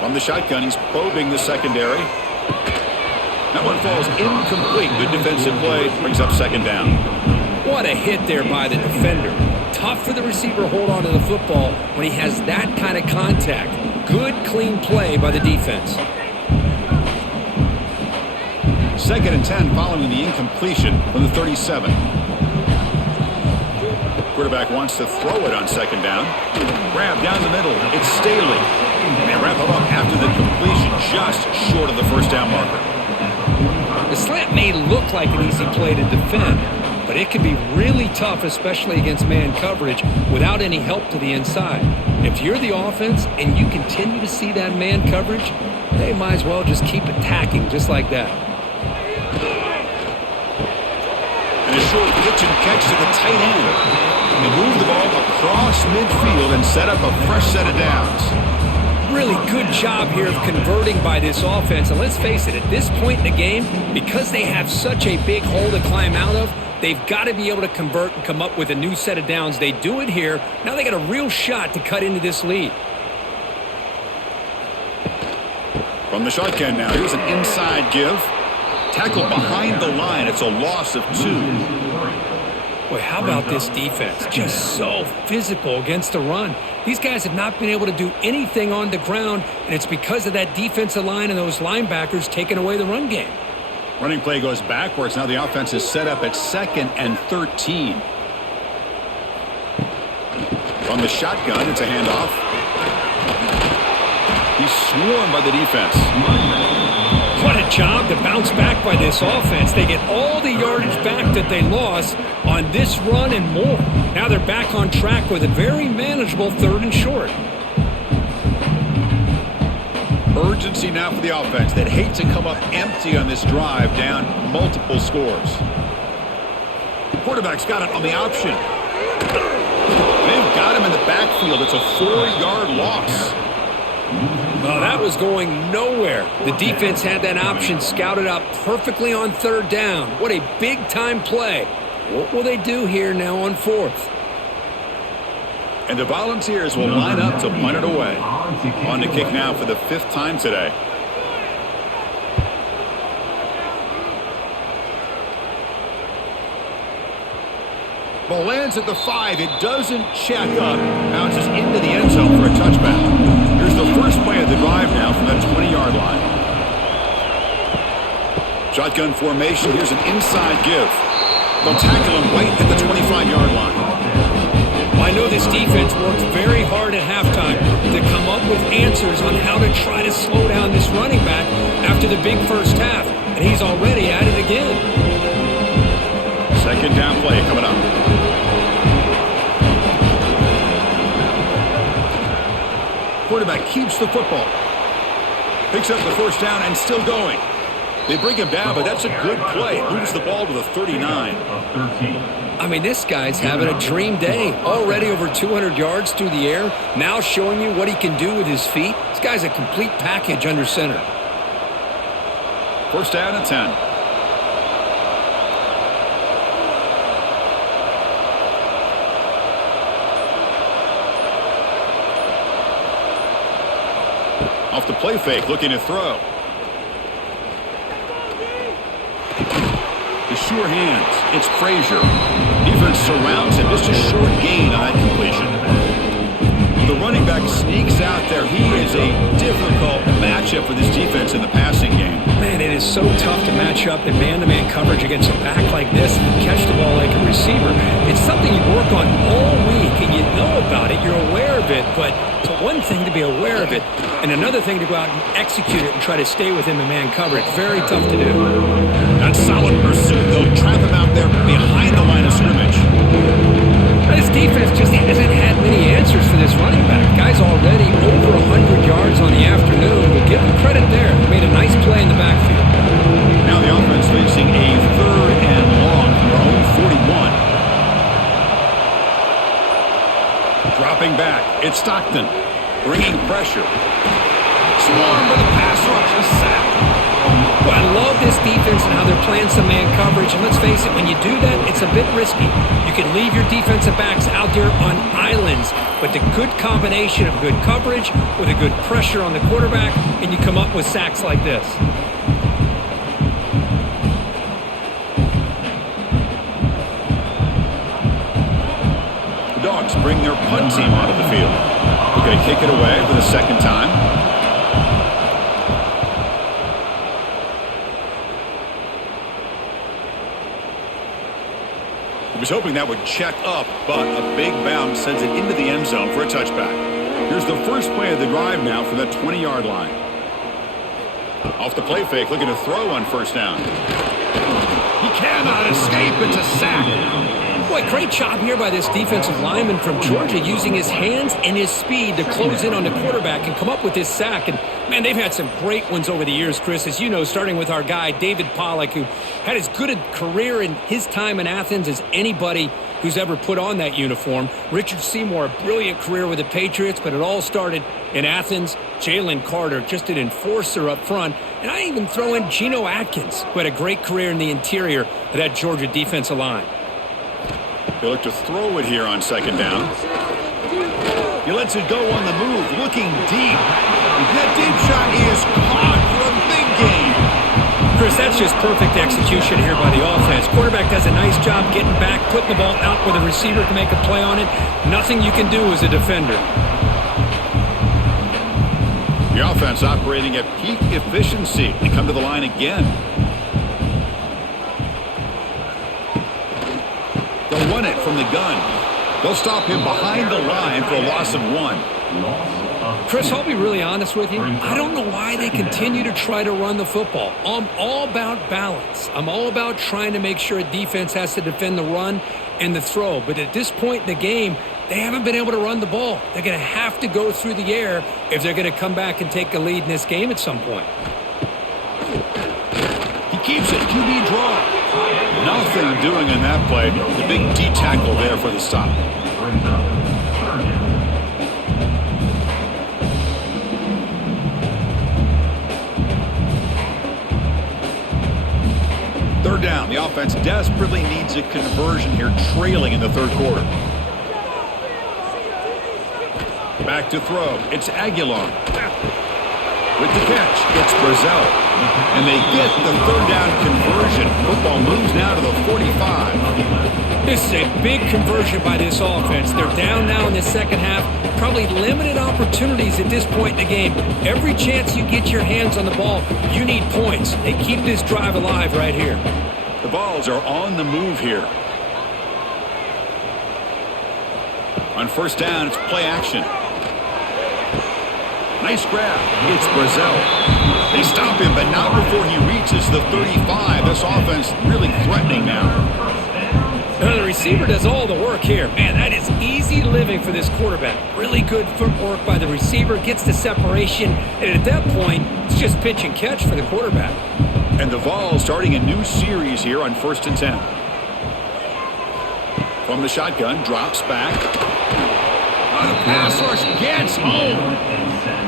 From the shotgun, he's probing the secondary. That one falls incomplete. Good defensive play. Brings up second down. What a hit there by the defender. Tough for the receiver to hold on to the football when he has that kind of contact. Good, clean play by the defense. 2nd and 10 following the incompletion from the 37. Quarterback wants to throw it on second down. Grab down the middle. It's Staley. They wrap it up after the completion, just short of the first down marker. The slant may look like an easy play to defend, but it can be really tough, especially against man coverage, without any help to the inside. If you're the offense and you continue to see that man coverage, they might as well just keep attacking just like that. And a short pitch and catch to the tight end. They move the ball across midfield and set up a fresh set of downs. Really good job here of converting by this offense. And let's face it, at this point in the game, because they have such a big hole to climb out of, they've got to be able to convert and come up with a new set of downs. They do it here. Now they got a real shot to cut into this lead. From the shotgun now, here's an inside give. Tackled behind the line. It's a loss of 2. Boy, how about this defense? Just so physical against the run. These guys have not been able to do anything on the ground, and it's because of that defensive line and those linebackers taking away the run game. Running play goes backwards. Now the offense is set up at 2nd and 13. From the shotgun, it's a handoff. He's swarmed by the defense. What a job to bounce back by this offense. They get all the yardage back that they lost on this run and more. Now they're back on track with a very manageable 3rd and short. Urgency now for the offense that hate to come up empty on this drive, down multiple scores. quarterback's got it on the option. They've got him in the backfield. It's a 4-yard loss. Well, that was going nowhere. The defense had that option scouted out perfectly on third down. What a big-time play. What will they do here now on fourth? And the Volunteers will line up to punt it away. On to kick now for the 5th time today. Ball lands at the 5. It doesn't check up. Bounces into the end zone for a touchback. Here's the first play of the drive now from that 20-yard line. Shotgun formation. Here's an inside give. They'll tackle him right at the 25-yard line. Well, I know this defense worked very hard at halftime to come up with answers on how to try to slow down this running back after the big first half, and he's already at it again. Second down play coming up. Quarterback keeps the football. Picks up the first down and still going. They bring him down, but that's a good play. Moves the ball to the 39. I mean, this guy's having a dream day. Already over 200 yards through the air. Now showing you what he can do with his feet. This guy's a complete package under center. First down and 10. Off the play fake, looking to throw. The sure hands. It's Frazier. Defense surrounds him. Just a short gain on that completion. The running back sneaks out there. He is a difficult matchup for this defense in the passing game. Man, it is so tough to match up in man-to-man coverage against a back like this and catch the ball like a receiver. It's something you work on all week, and you know about it. You're aware of it, but it's one thing to be aware of it, and another thing to go out and execute it and try to stay with him in man coverage. Very tough to do. That's solid pursuit, though. Trap him out there behind the line of scrimmage. This defense just hasn't had many answers for this running back. Guy's already over 100 yards on the afternoon, but give him credit there. He made a nice play in the backfield. Now the offense facing a 3rd and long from their own 41. Dropping back, it's Stockton. Bringing pressure. Swarm with a pass rush, a sack. Well, I love this defense and how they're playing some man coverage. And let's face it, when you do that, it's a bit risky. You can leave your defensive backs out there on islands, but the good combination of good coverage with a good pressure on the quarterback, and you come up with sacks like this. The Dogs bring their punt team onto the field. We're going to kick it away for the second time. He was hoping that would check up, but a big bounce sends it into the end zone for a touchback. Here's the first play of the drive now from that 20-yard line. Off the play fake, looking to throw on first down. He cannot escape. It's a sack. Boy, great job here by this defensive lineman from Georgia using his hands and his speed to close in on the quarterback and come up with this sack. And, man, they've had some great ones over the years, Chris, as you know, starting with our guy, David Pollack, who had as good a career in his time in Athens as anybody who's ever put on that uniform. Richard Seymour, a brilliant career with the Patriots, but it all started in Athens. Jalen Carter, just an enforcer up front. And I even throw in Geno Atkins, who had a great career in the interior of that Georgia defensive line. They look to throw it here on second down. He lets it go on the move, looking deep. That deep shot is caught for a big gain. Chris, that's just perfect execution here by the offense. Quarterback does a nice job getting back, putting the ball out where the receiver can make a play on it. Nothing you can do as a defender. The offense operating at peak efficiency. They come to the line again. They'll run it from the gun. They'll stop him behind the line for a loss of 1. Chris, I'll be really honest with you. I don't know why they continue to try to run the football. I'm all about balance. I'm all about trying to make sure a defense has to defend the run and the throw. But at this point in the game, they haven't been able to run the ball. They're going to have to go through the air if they're going to come back and take a lead in this game at some point. He keeps it. QB draw. Nothing doing in that play. The big D tackle there for the stop. Brings up third down. Third down. The offense desperately needs a conversion here, trailing in the third quarter. Back to throw. It's Aguilar. With the catch, it's Brazzell. And they get the third down conversion. Football moves now to the 45. This is a big conversion by this offense. They're down now in the second half. Probably limited opportunities at this point in the game. Every chance you get your hands on the ball, you need points. They keep this drive alive right here. The Vols are on the move here. On first down, it's play action. Nice grab. It's Brazzell. They stop him, but not before he reaches the 35. This offense really threatening now. The receiver does all the work here. Man, that is easy living for this quarterback. Really good footwork by the receiver, gets the separation, and at that point, it's just pitch and catch for the quarterback. And the Vols starting a new series here on 1st and 10. From the shotgun, drops back. The pass rush gets home.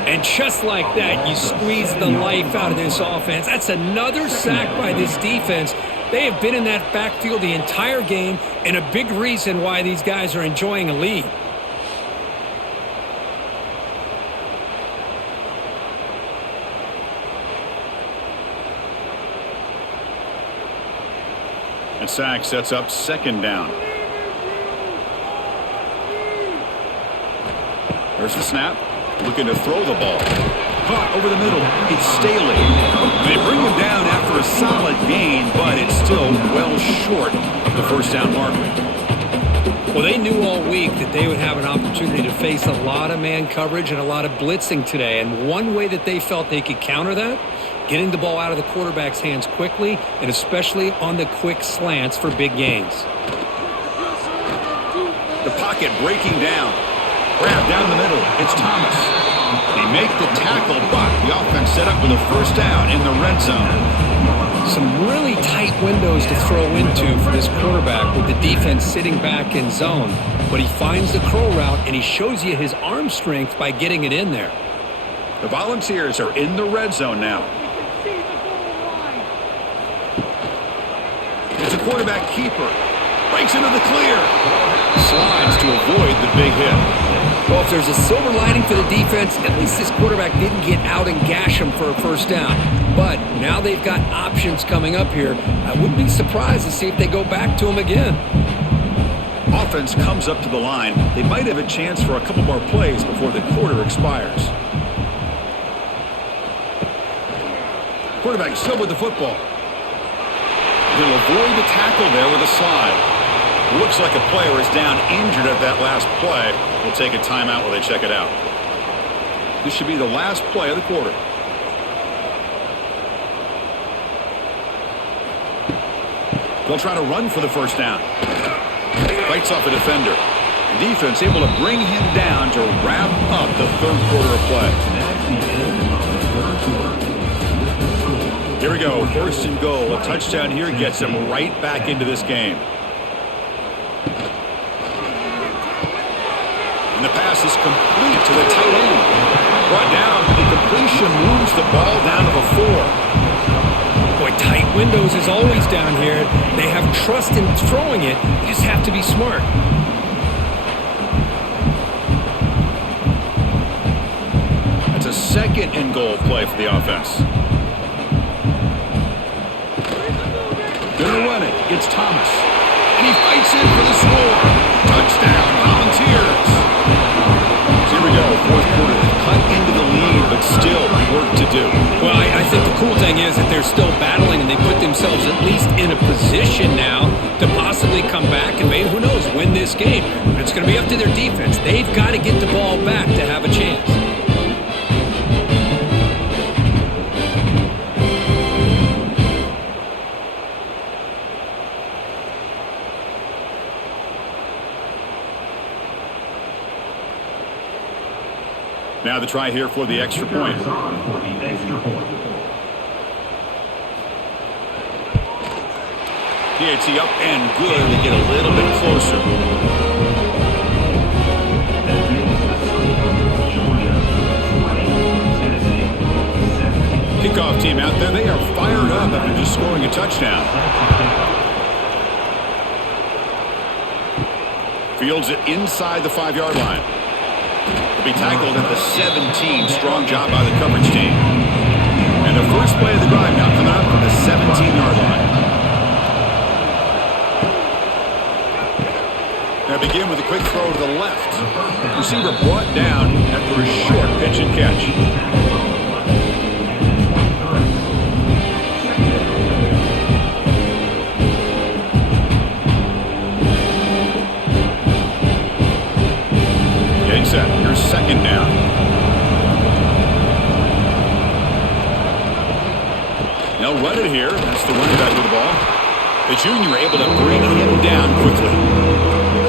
And just like that, you squeeze the life out of this offense. That's another sack by this defense. They have been in that backfield the entire game, and a big reason why these guys are enjoying a lead. And sack sets up second down. There's the snap. Looking to throw the ball. Caught over the middle. It's Staley. They bring him down after a solid gain, but it's still well short of the first down marker. Well, they knew all week that they would have an opportunity to face a lot of man coverage and a lot of blitzing today. And one way that they felt they could counter that, getting the ball out of the quarterback's hands quickly, and especially on the quick slants for big gains. The pocket breaking down. Grab down the middle. It's Thomas. They make the tackle, but the offense set up with a first down in the red zone. Some really tight windows to throw into for this quarterback with the defense sitting back in zone. But he finds the curl route, and he shows you his arm strength by getting it in there. The Volunteers are in the red zone now. It's a quarterback keeper. Breaks into the clear. Slides to avoid the big hit. Well, if there's a silver lining for the defense, at least this quarterback didn't get out and gash him for a first down. But now they've got options coming up here. I wouldn't be surprised to see if they go back to him again. Offense comes up to the line. They might have a chance for a couple more plays before the quarter expires. Quarterback still with the football. He'll avoid the tackle there with a slide. Looks like a player is down injured at that last play. We'll take a timeout while they check it out. This should be the last play of the quarter. They'll try to run for the first down. Fights off a defender. The defense able to bring him down to wrap up the third quarter of play. Here we go, first and goal. A touchdown here gets them right back into this game. And the pass is complete to the tight end. Brought down, the completion moves the ball down to the 4. Boy, tight windows is always down here. They have trust in throwing it. You just have to be smart. That's a second and goal play for the offense. Gonna run it. It's Thomas. And he fights in for the score. Touchdown, Volunteers. Here we go, fourth quarter. Cut into the lead, but still work to do. Well, I think the cool thing is that they're still battling, and they put themselves at least in a position now to possibly come back and maybe, who knows, win this game. But it's going to be up to their defense. They've got to get the ball back to have a chance. Now the try here for the extra point. PAT up and good. They get a little bit closer. Kickoff team out there. They are fired up after just scoring a touchdown. Fields it inside the 5-yard line. Will be tackled at the 17. Strong job by the coverage team. And the first play of the drive now coming up from the 17-yard line. Now begin with a quick throw to the left. Receiver brought down after a short pitch and catch. Set. Here's second down. They'll run it here. That's the running back with the ball. The junior able to bring him down quickly.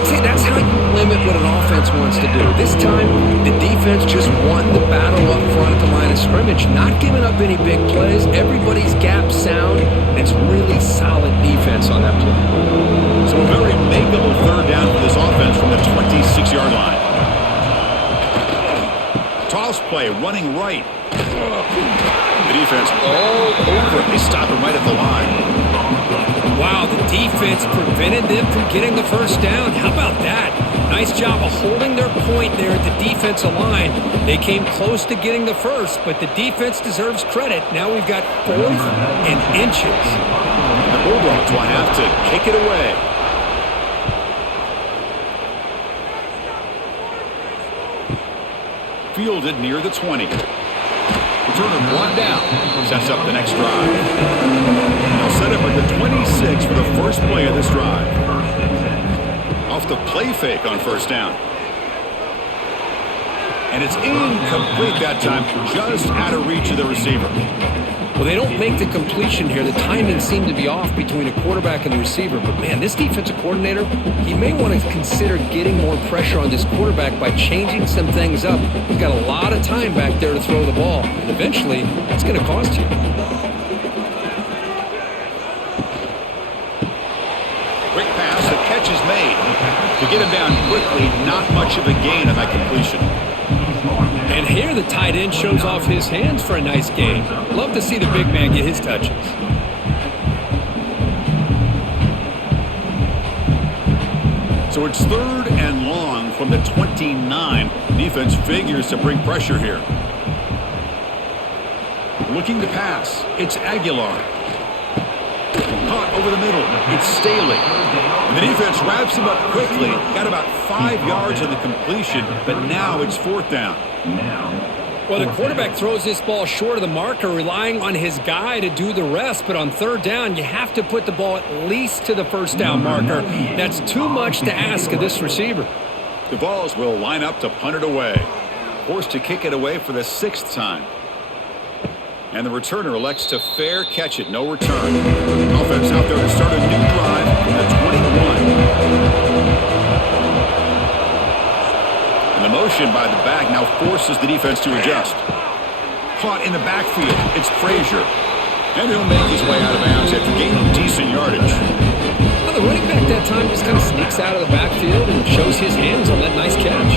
See, that's how you limit what an offense wants to do. This time, the defense just won the battle up front at the line of scrimmage, not giving up any big plays. Everybody's gap sound, and it's really solid defense on that play. So a very makeable third down for this offense from the 26-yard line. Toss play, running right. The defense all over it. They stop him right at the line. Wow, the defense prevented them from getting the first down. How about that? Nice job of holding their point there at the defensive line. They came close to getting the first, but the defense deserves credit. Now we've got 4th and inches. The Bulldogs will have to kick it away. Fielded near the 20. Returner brought down. Sets up the next drive. They'll set up at the 26 for the first play of this drive. Off the play fake on first down. And it's incomplete that time, just out of reach of the receiver. Well, they don't make the completion here. The timing seemed to be off between a quarterback and the receiver. But, man, this defensive coordinator, he may want to consider getting more pressure on this quarterback by changing some things up. He's got a lot of time back there to throw the ball. And eventually, that's going to cost you. Quick pass, the catch is made. To get him down quickly, not much of a gain on that completion. And here the tight end shows off his hands for a nice gain. Love to see the big man get his touches. So it's 3rd and long from the 29. Defense figures to bring pressure here. Looking to pass. It's Aguilar. Caught over the middle. It's Staley. And the defense wraps him up quickly. Got about 5 yards in the completion, but now it's 4th down. Well, the quarterback throws this ball short of the marker, relying on his guy to do the rest. But on 3rd down, you have to put the ball at least to the first down marker. That's too much to ask of this receiver. The Vols will line up to punt it away. Forced to kick it away for the 6th time. And the returner elects to fair catch it. No return. Offense out there to start a new drive from the 21. And the motion by the back now forces the defense to adjust. Caught in the backfield. It's Frazier. And he'll make his way out of bounds after gaining decent yardage. Well, the running back that time just kind of sneaks out of the backfield and shows his hands on that nice catch.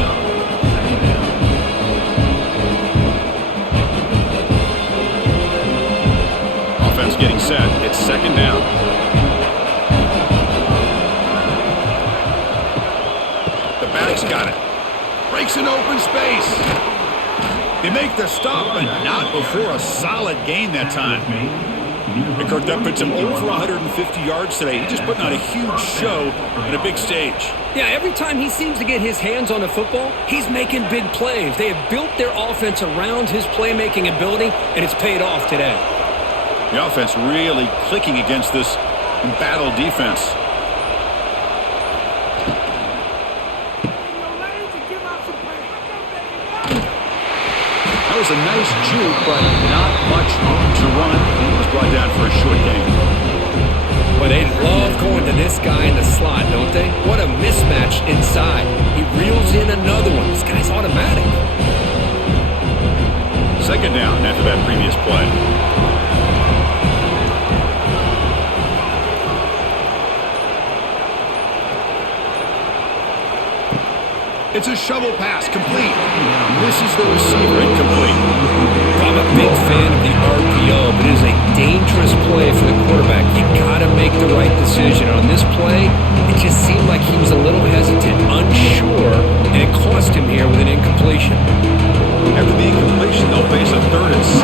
Offense getting set. It's 2nd down. The back's got it. Breaks an open space. They make the stop, but not before a solid gain that time. And Kirk, that puts him over 150 yards today. He's just putting on a huge show on a big stage. Yeah, every time he seems to get his hands on the football, he's making big plays. They have built their offense around his playmaking ability, and it's paid off today. The offense really clicking against this embattled defense. That was a nice juke, but not much room to run. He was brought down for a short gain. But they love going to this guy in the slot, don't they? What a mismatch inside. He reels in another one. This guy's automatic. 2nd down after that previous play. It's a shovel pass, complete. Misses the receiver, incomplete. I'm a big fan of the RPO, but it is a dangerous play for the quarterback. You got to make the right decision. On this play, it just seemed like he was a little hesitant, unsure, and it cost him here with an incompletion. After the incompletion, they'll face a 3rd and 6.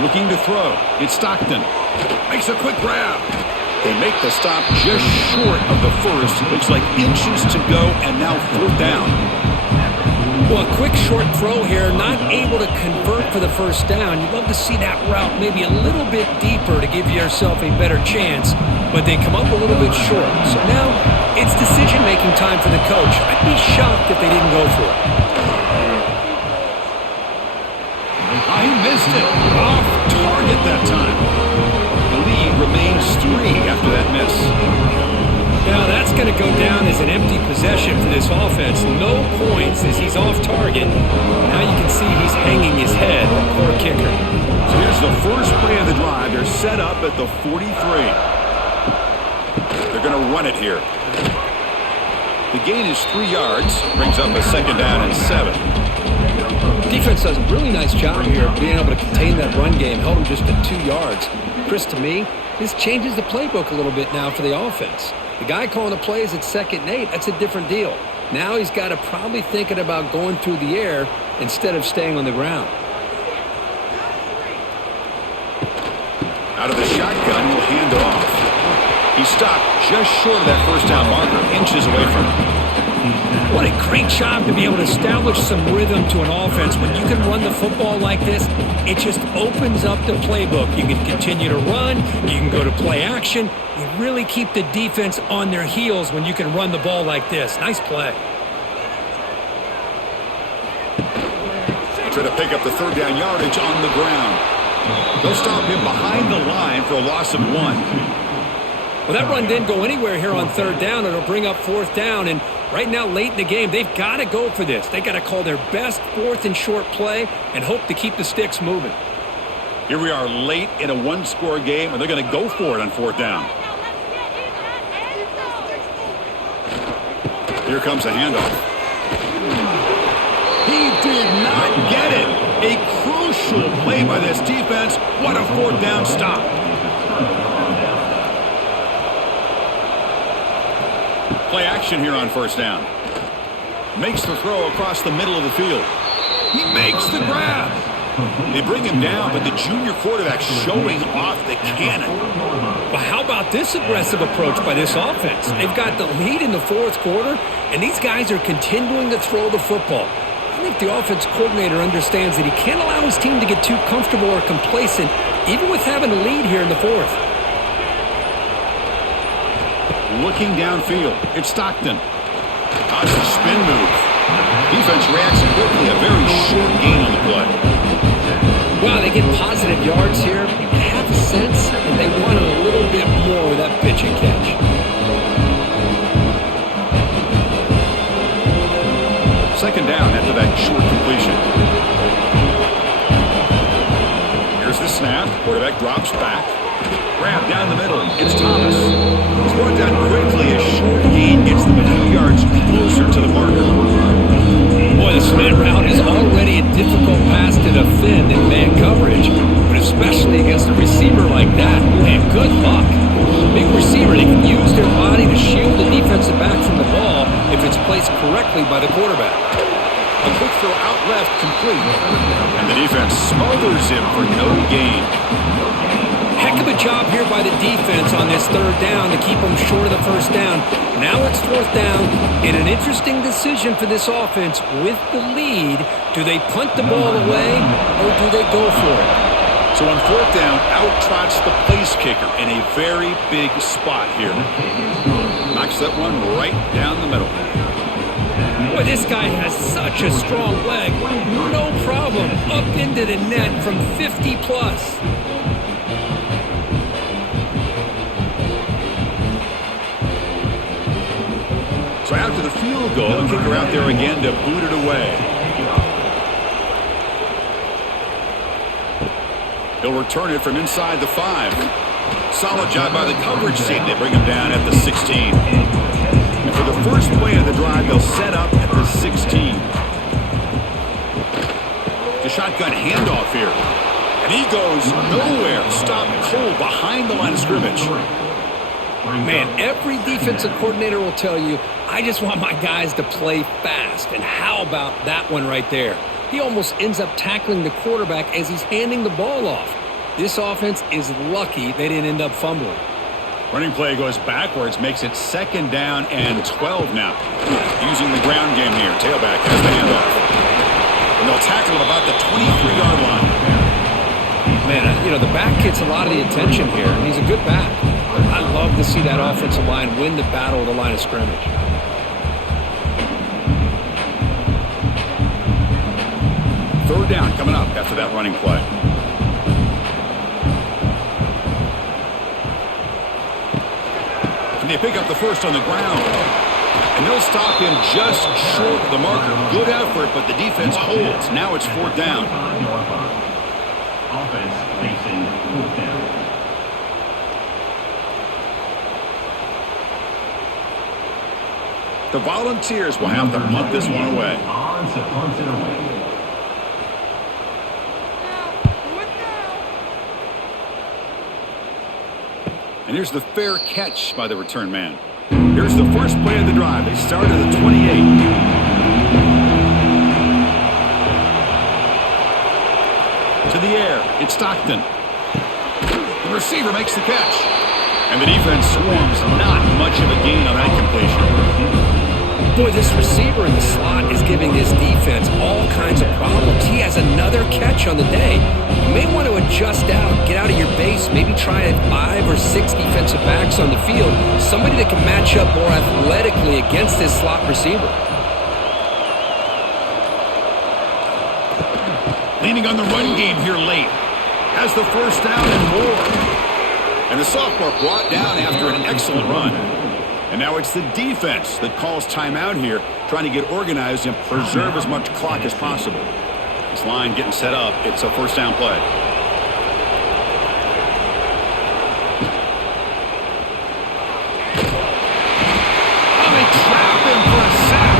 Looking to throw. It's Stockton. Makes a quick grab. They make the stop just short of the first. Looks like inches to go, and now 4th down. Well, a quick short throw here, not able to convert for the first down. You'd love to see that route maybe a little bit deeper to give yourself a better chance, but they come up a little bit short. So now it's decision-making time for the coach. I'd be shocked if they didn't go for it. He missed it. Off target that time. The lead remains 3 after that miss. Now that's going to go down as an empty possession for this offense. No points as he's off target. Now you can see he's hanging his head. Poor kicker. So here's the first play of the drive. They're set up at the 43. They're going to run it here. The gain is 3 yards. Brings up a 2nd down and 7. Defense does a really nice job here of being able to contain that run game. Held him just at 2 yards. Chris, to me, this changes the playbook a little bit now for the offense. The guy calling the plays at 2nd and 8, that's a different deal. Now he's got to probably thinking about going through the air instead of staying on the ground. Out of the shotgun, he'll hand it off. He stopped just short of that 1st down marker, inches away from it. What a great job to be able to establish some rhythm to an offense. When you can run the football like this, it just opens up the playbook. You can continue to run. You can go to play action. You really keep the defense on their heels when you can run the ball like this. Nice play. Try to pick up the 3rd down yardage on the ground. They'll stop him behind the line for a loss of 1. Well, that run didn't go anywhere here on 3rd down. It'll bring up 4th down. And right now, late in the game, they've got to go for this. They've got to call their best 4th and short play and hope to keep the sticks moving. Here we are late in a 1-score game, and they're going to go for it on 4th down. Here comes a handoff. He did not get it. A crucial play by this defense. What a 4th down stop. Play action here on 1st down. Makes the throw across the middle of the field. He makes the grab. They bring him down, but the junior quarterback showing off the cannon. Well, how about this aggressive approach by this offense? They've got the lead in the 4th quarter, and these guys are continuing to throw the football. I think the offense coordinator understands that he can't allow his team to get too comfortable or complacent, even with having a lead here in the 4th. Looking downfield, it's Stockton. Dodge the spin move. Defense reacts quickly, a very short gain on the play. Wow, they get positive yards here. You have a sense that they wanted a little bit more with that pitch and catch. Second down after that short completion. Here's the snap. Quarterback drops back. Grab down the middle. It's Thomas. He's brought down quickly. A short gain gets them a few yards closer to the marker. Boy, the slant route is already a difficult pass to defend in man coverage, but especially against a receiver like that. Man, good luck. Big receiver, they can use their body to shield the defensive back from the ball if it's placed correctly by the quarterback. A quick throw out left, complete. And the defense smothers him for no gain. Heck of a job here by the defense on this 3rd down to keep them short of the 1st down. Now it's 4th down, and an interesting decision for this offense with the lead. Do they punt the ball away, or do they go for it? So on 4th down, out trots the place kicker in a very big spot here. Knocks that one right down the middle. Boy, this guy has such a strong leg. No problem. Up into the net from 50 plus. So after the field goal, the kicker out there again to boot it away. He'll return it from inside the 5. Solid job by the coverage team. They bring him down at the 16. first play of the drive, they'll set up at the 16. The shotgun handoff here. And he goes nowhere. Stop cold behind the line of scrimmage. Man, every defensive coordinator will tell you, I just want my guys to play fast. And how about that one right there? He almost ends up tackling the quarterback as he's handing the ball off. This offense is lucky they didn't end up fumbling. Running play goes backwards, makes it 2nd down and 12 now. Using the ground game here. Tailback has the handoff. And they'll tackle him about the 23-yard line. Man, the back gets a lot of the attention here, and he's a good back. I love to see that offensive line win the battle of the line of scrimmage. Third down coming up after that running play. And they pick up the first on the ground. And they'll stop him just short of the marker. Good effort, but the defense holds. Now it's 4th down. Offense facing 4th down. The Volunteers will have to punt this one away. On to punt it away. And here's the fair catch by the return man. Here's the first play of the drive. They start at the 28. To the air. It's Stockton. The receiver makes the catch. And the defense swarms. Not much of a gain on that completion. Boy, this receiver in the slot is giving this defense all kinds of problems. He has another catch on the day. You may want to adjust out, get out of your base, maybe try 5 or 6 defensive backs on the field, somebody that can match up more athletically against this slot receiver. Leaning on the run game here late. Has the first down and more. And the sophomore brought down after an excellent run. And now it's the defense that calls timeout here, trying to get organized and preserve as much clock as possible. This line getting set up. It's a first down play. Oh, they trap him for a sack.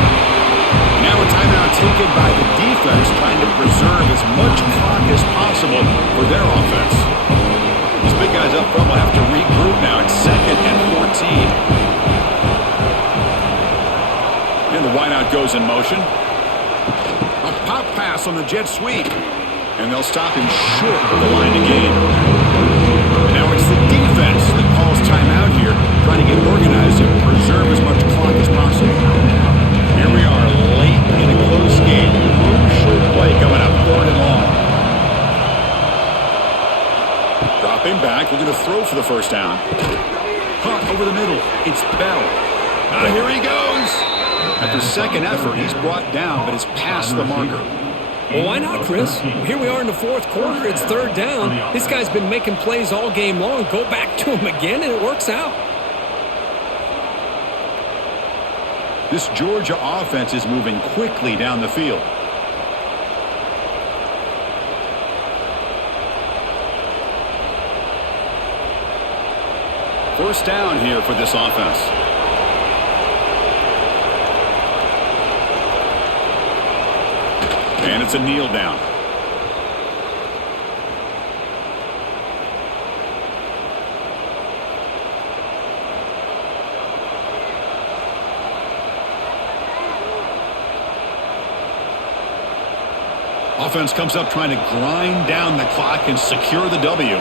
Now a timeout taken by the defense, trying to preserve as much clock as possible for their offense. These big guys up front will have to regroup now. It's 2nd and 14. And the wideout goes in motion. A pop pass on the jet sweep. And they'll stop him short of the line to gain. And now it's the defense that calls timeout here, trying to get organized and preserve as much clock as possible. Here we are, late in a close game. Crucial play coming up, 3rd and long. Dropping back, looking to throw for the first down. Caught over the middle. It's Bell. Here he goes. After second effort, he's brought down, but it's past the marker. Well, why not, Chris? Here we are in the 4th quarter. It's 3rd down. This guy's been making plays all game long. Go back to him again, and it works out. This Georgia offense is moving quickly down the field. First down here for this offense. And it's a kneel down. Offense comes up trying to grind down the clock and secure the W.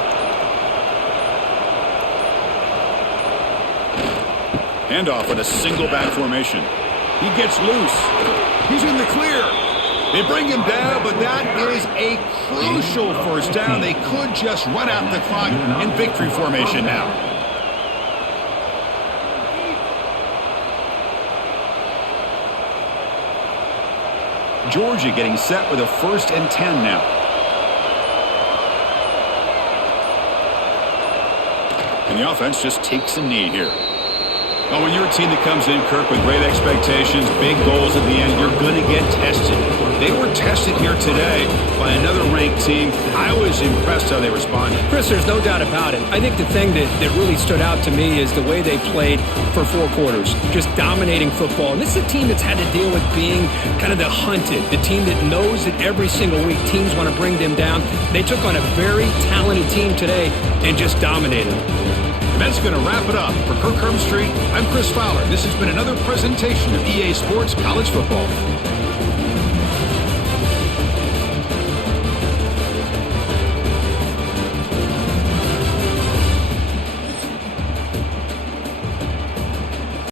Handoff with a single back formation. He gets loose. He's in the clear. They bring him down, but that is a crucial first down. They could just run out the clock in victory formation now. Georgia getting set with a 1st and 10 now. And the offense just takes a knee here. Oh, when you're a team that comes in, Kirk, with great expectations, big goals at the end, you're going to get tested. They were tested here today by another ranked team. I was impressed how they responded. Chris, there's no doubt about it. I think the thing that really stood out to me is the way they played for 4 quarters, just dominating football. And this is a team that's had to deal with being kind of the hunted, the team that knows that every single week teams want to bring them down. They took on a very talented team today and just dominated them. And that's going to wrap it up. For Kirk Herbstreit, I'm Chris Fowler. This has been another presentation of EA Sports College Football.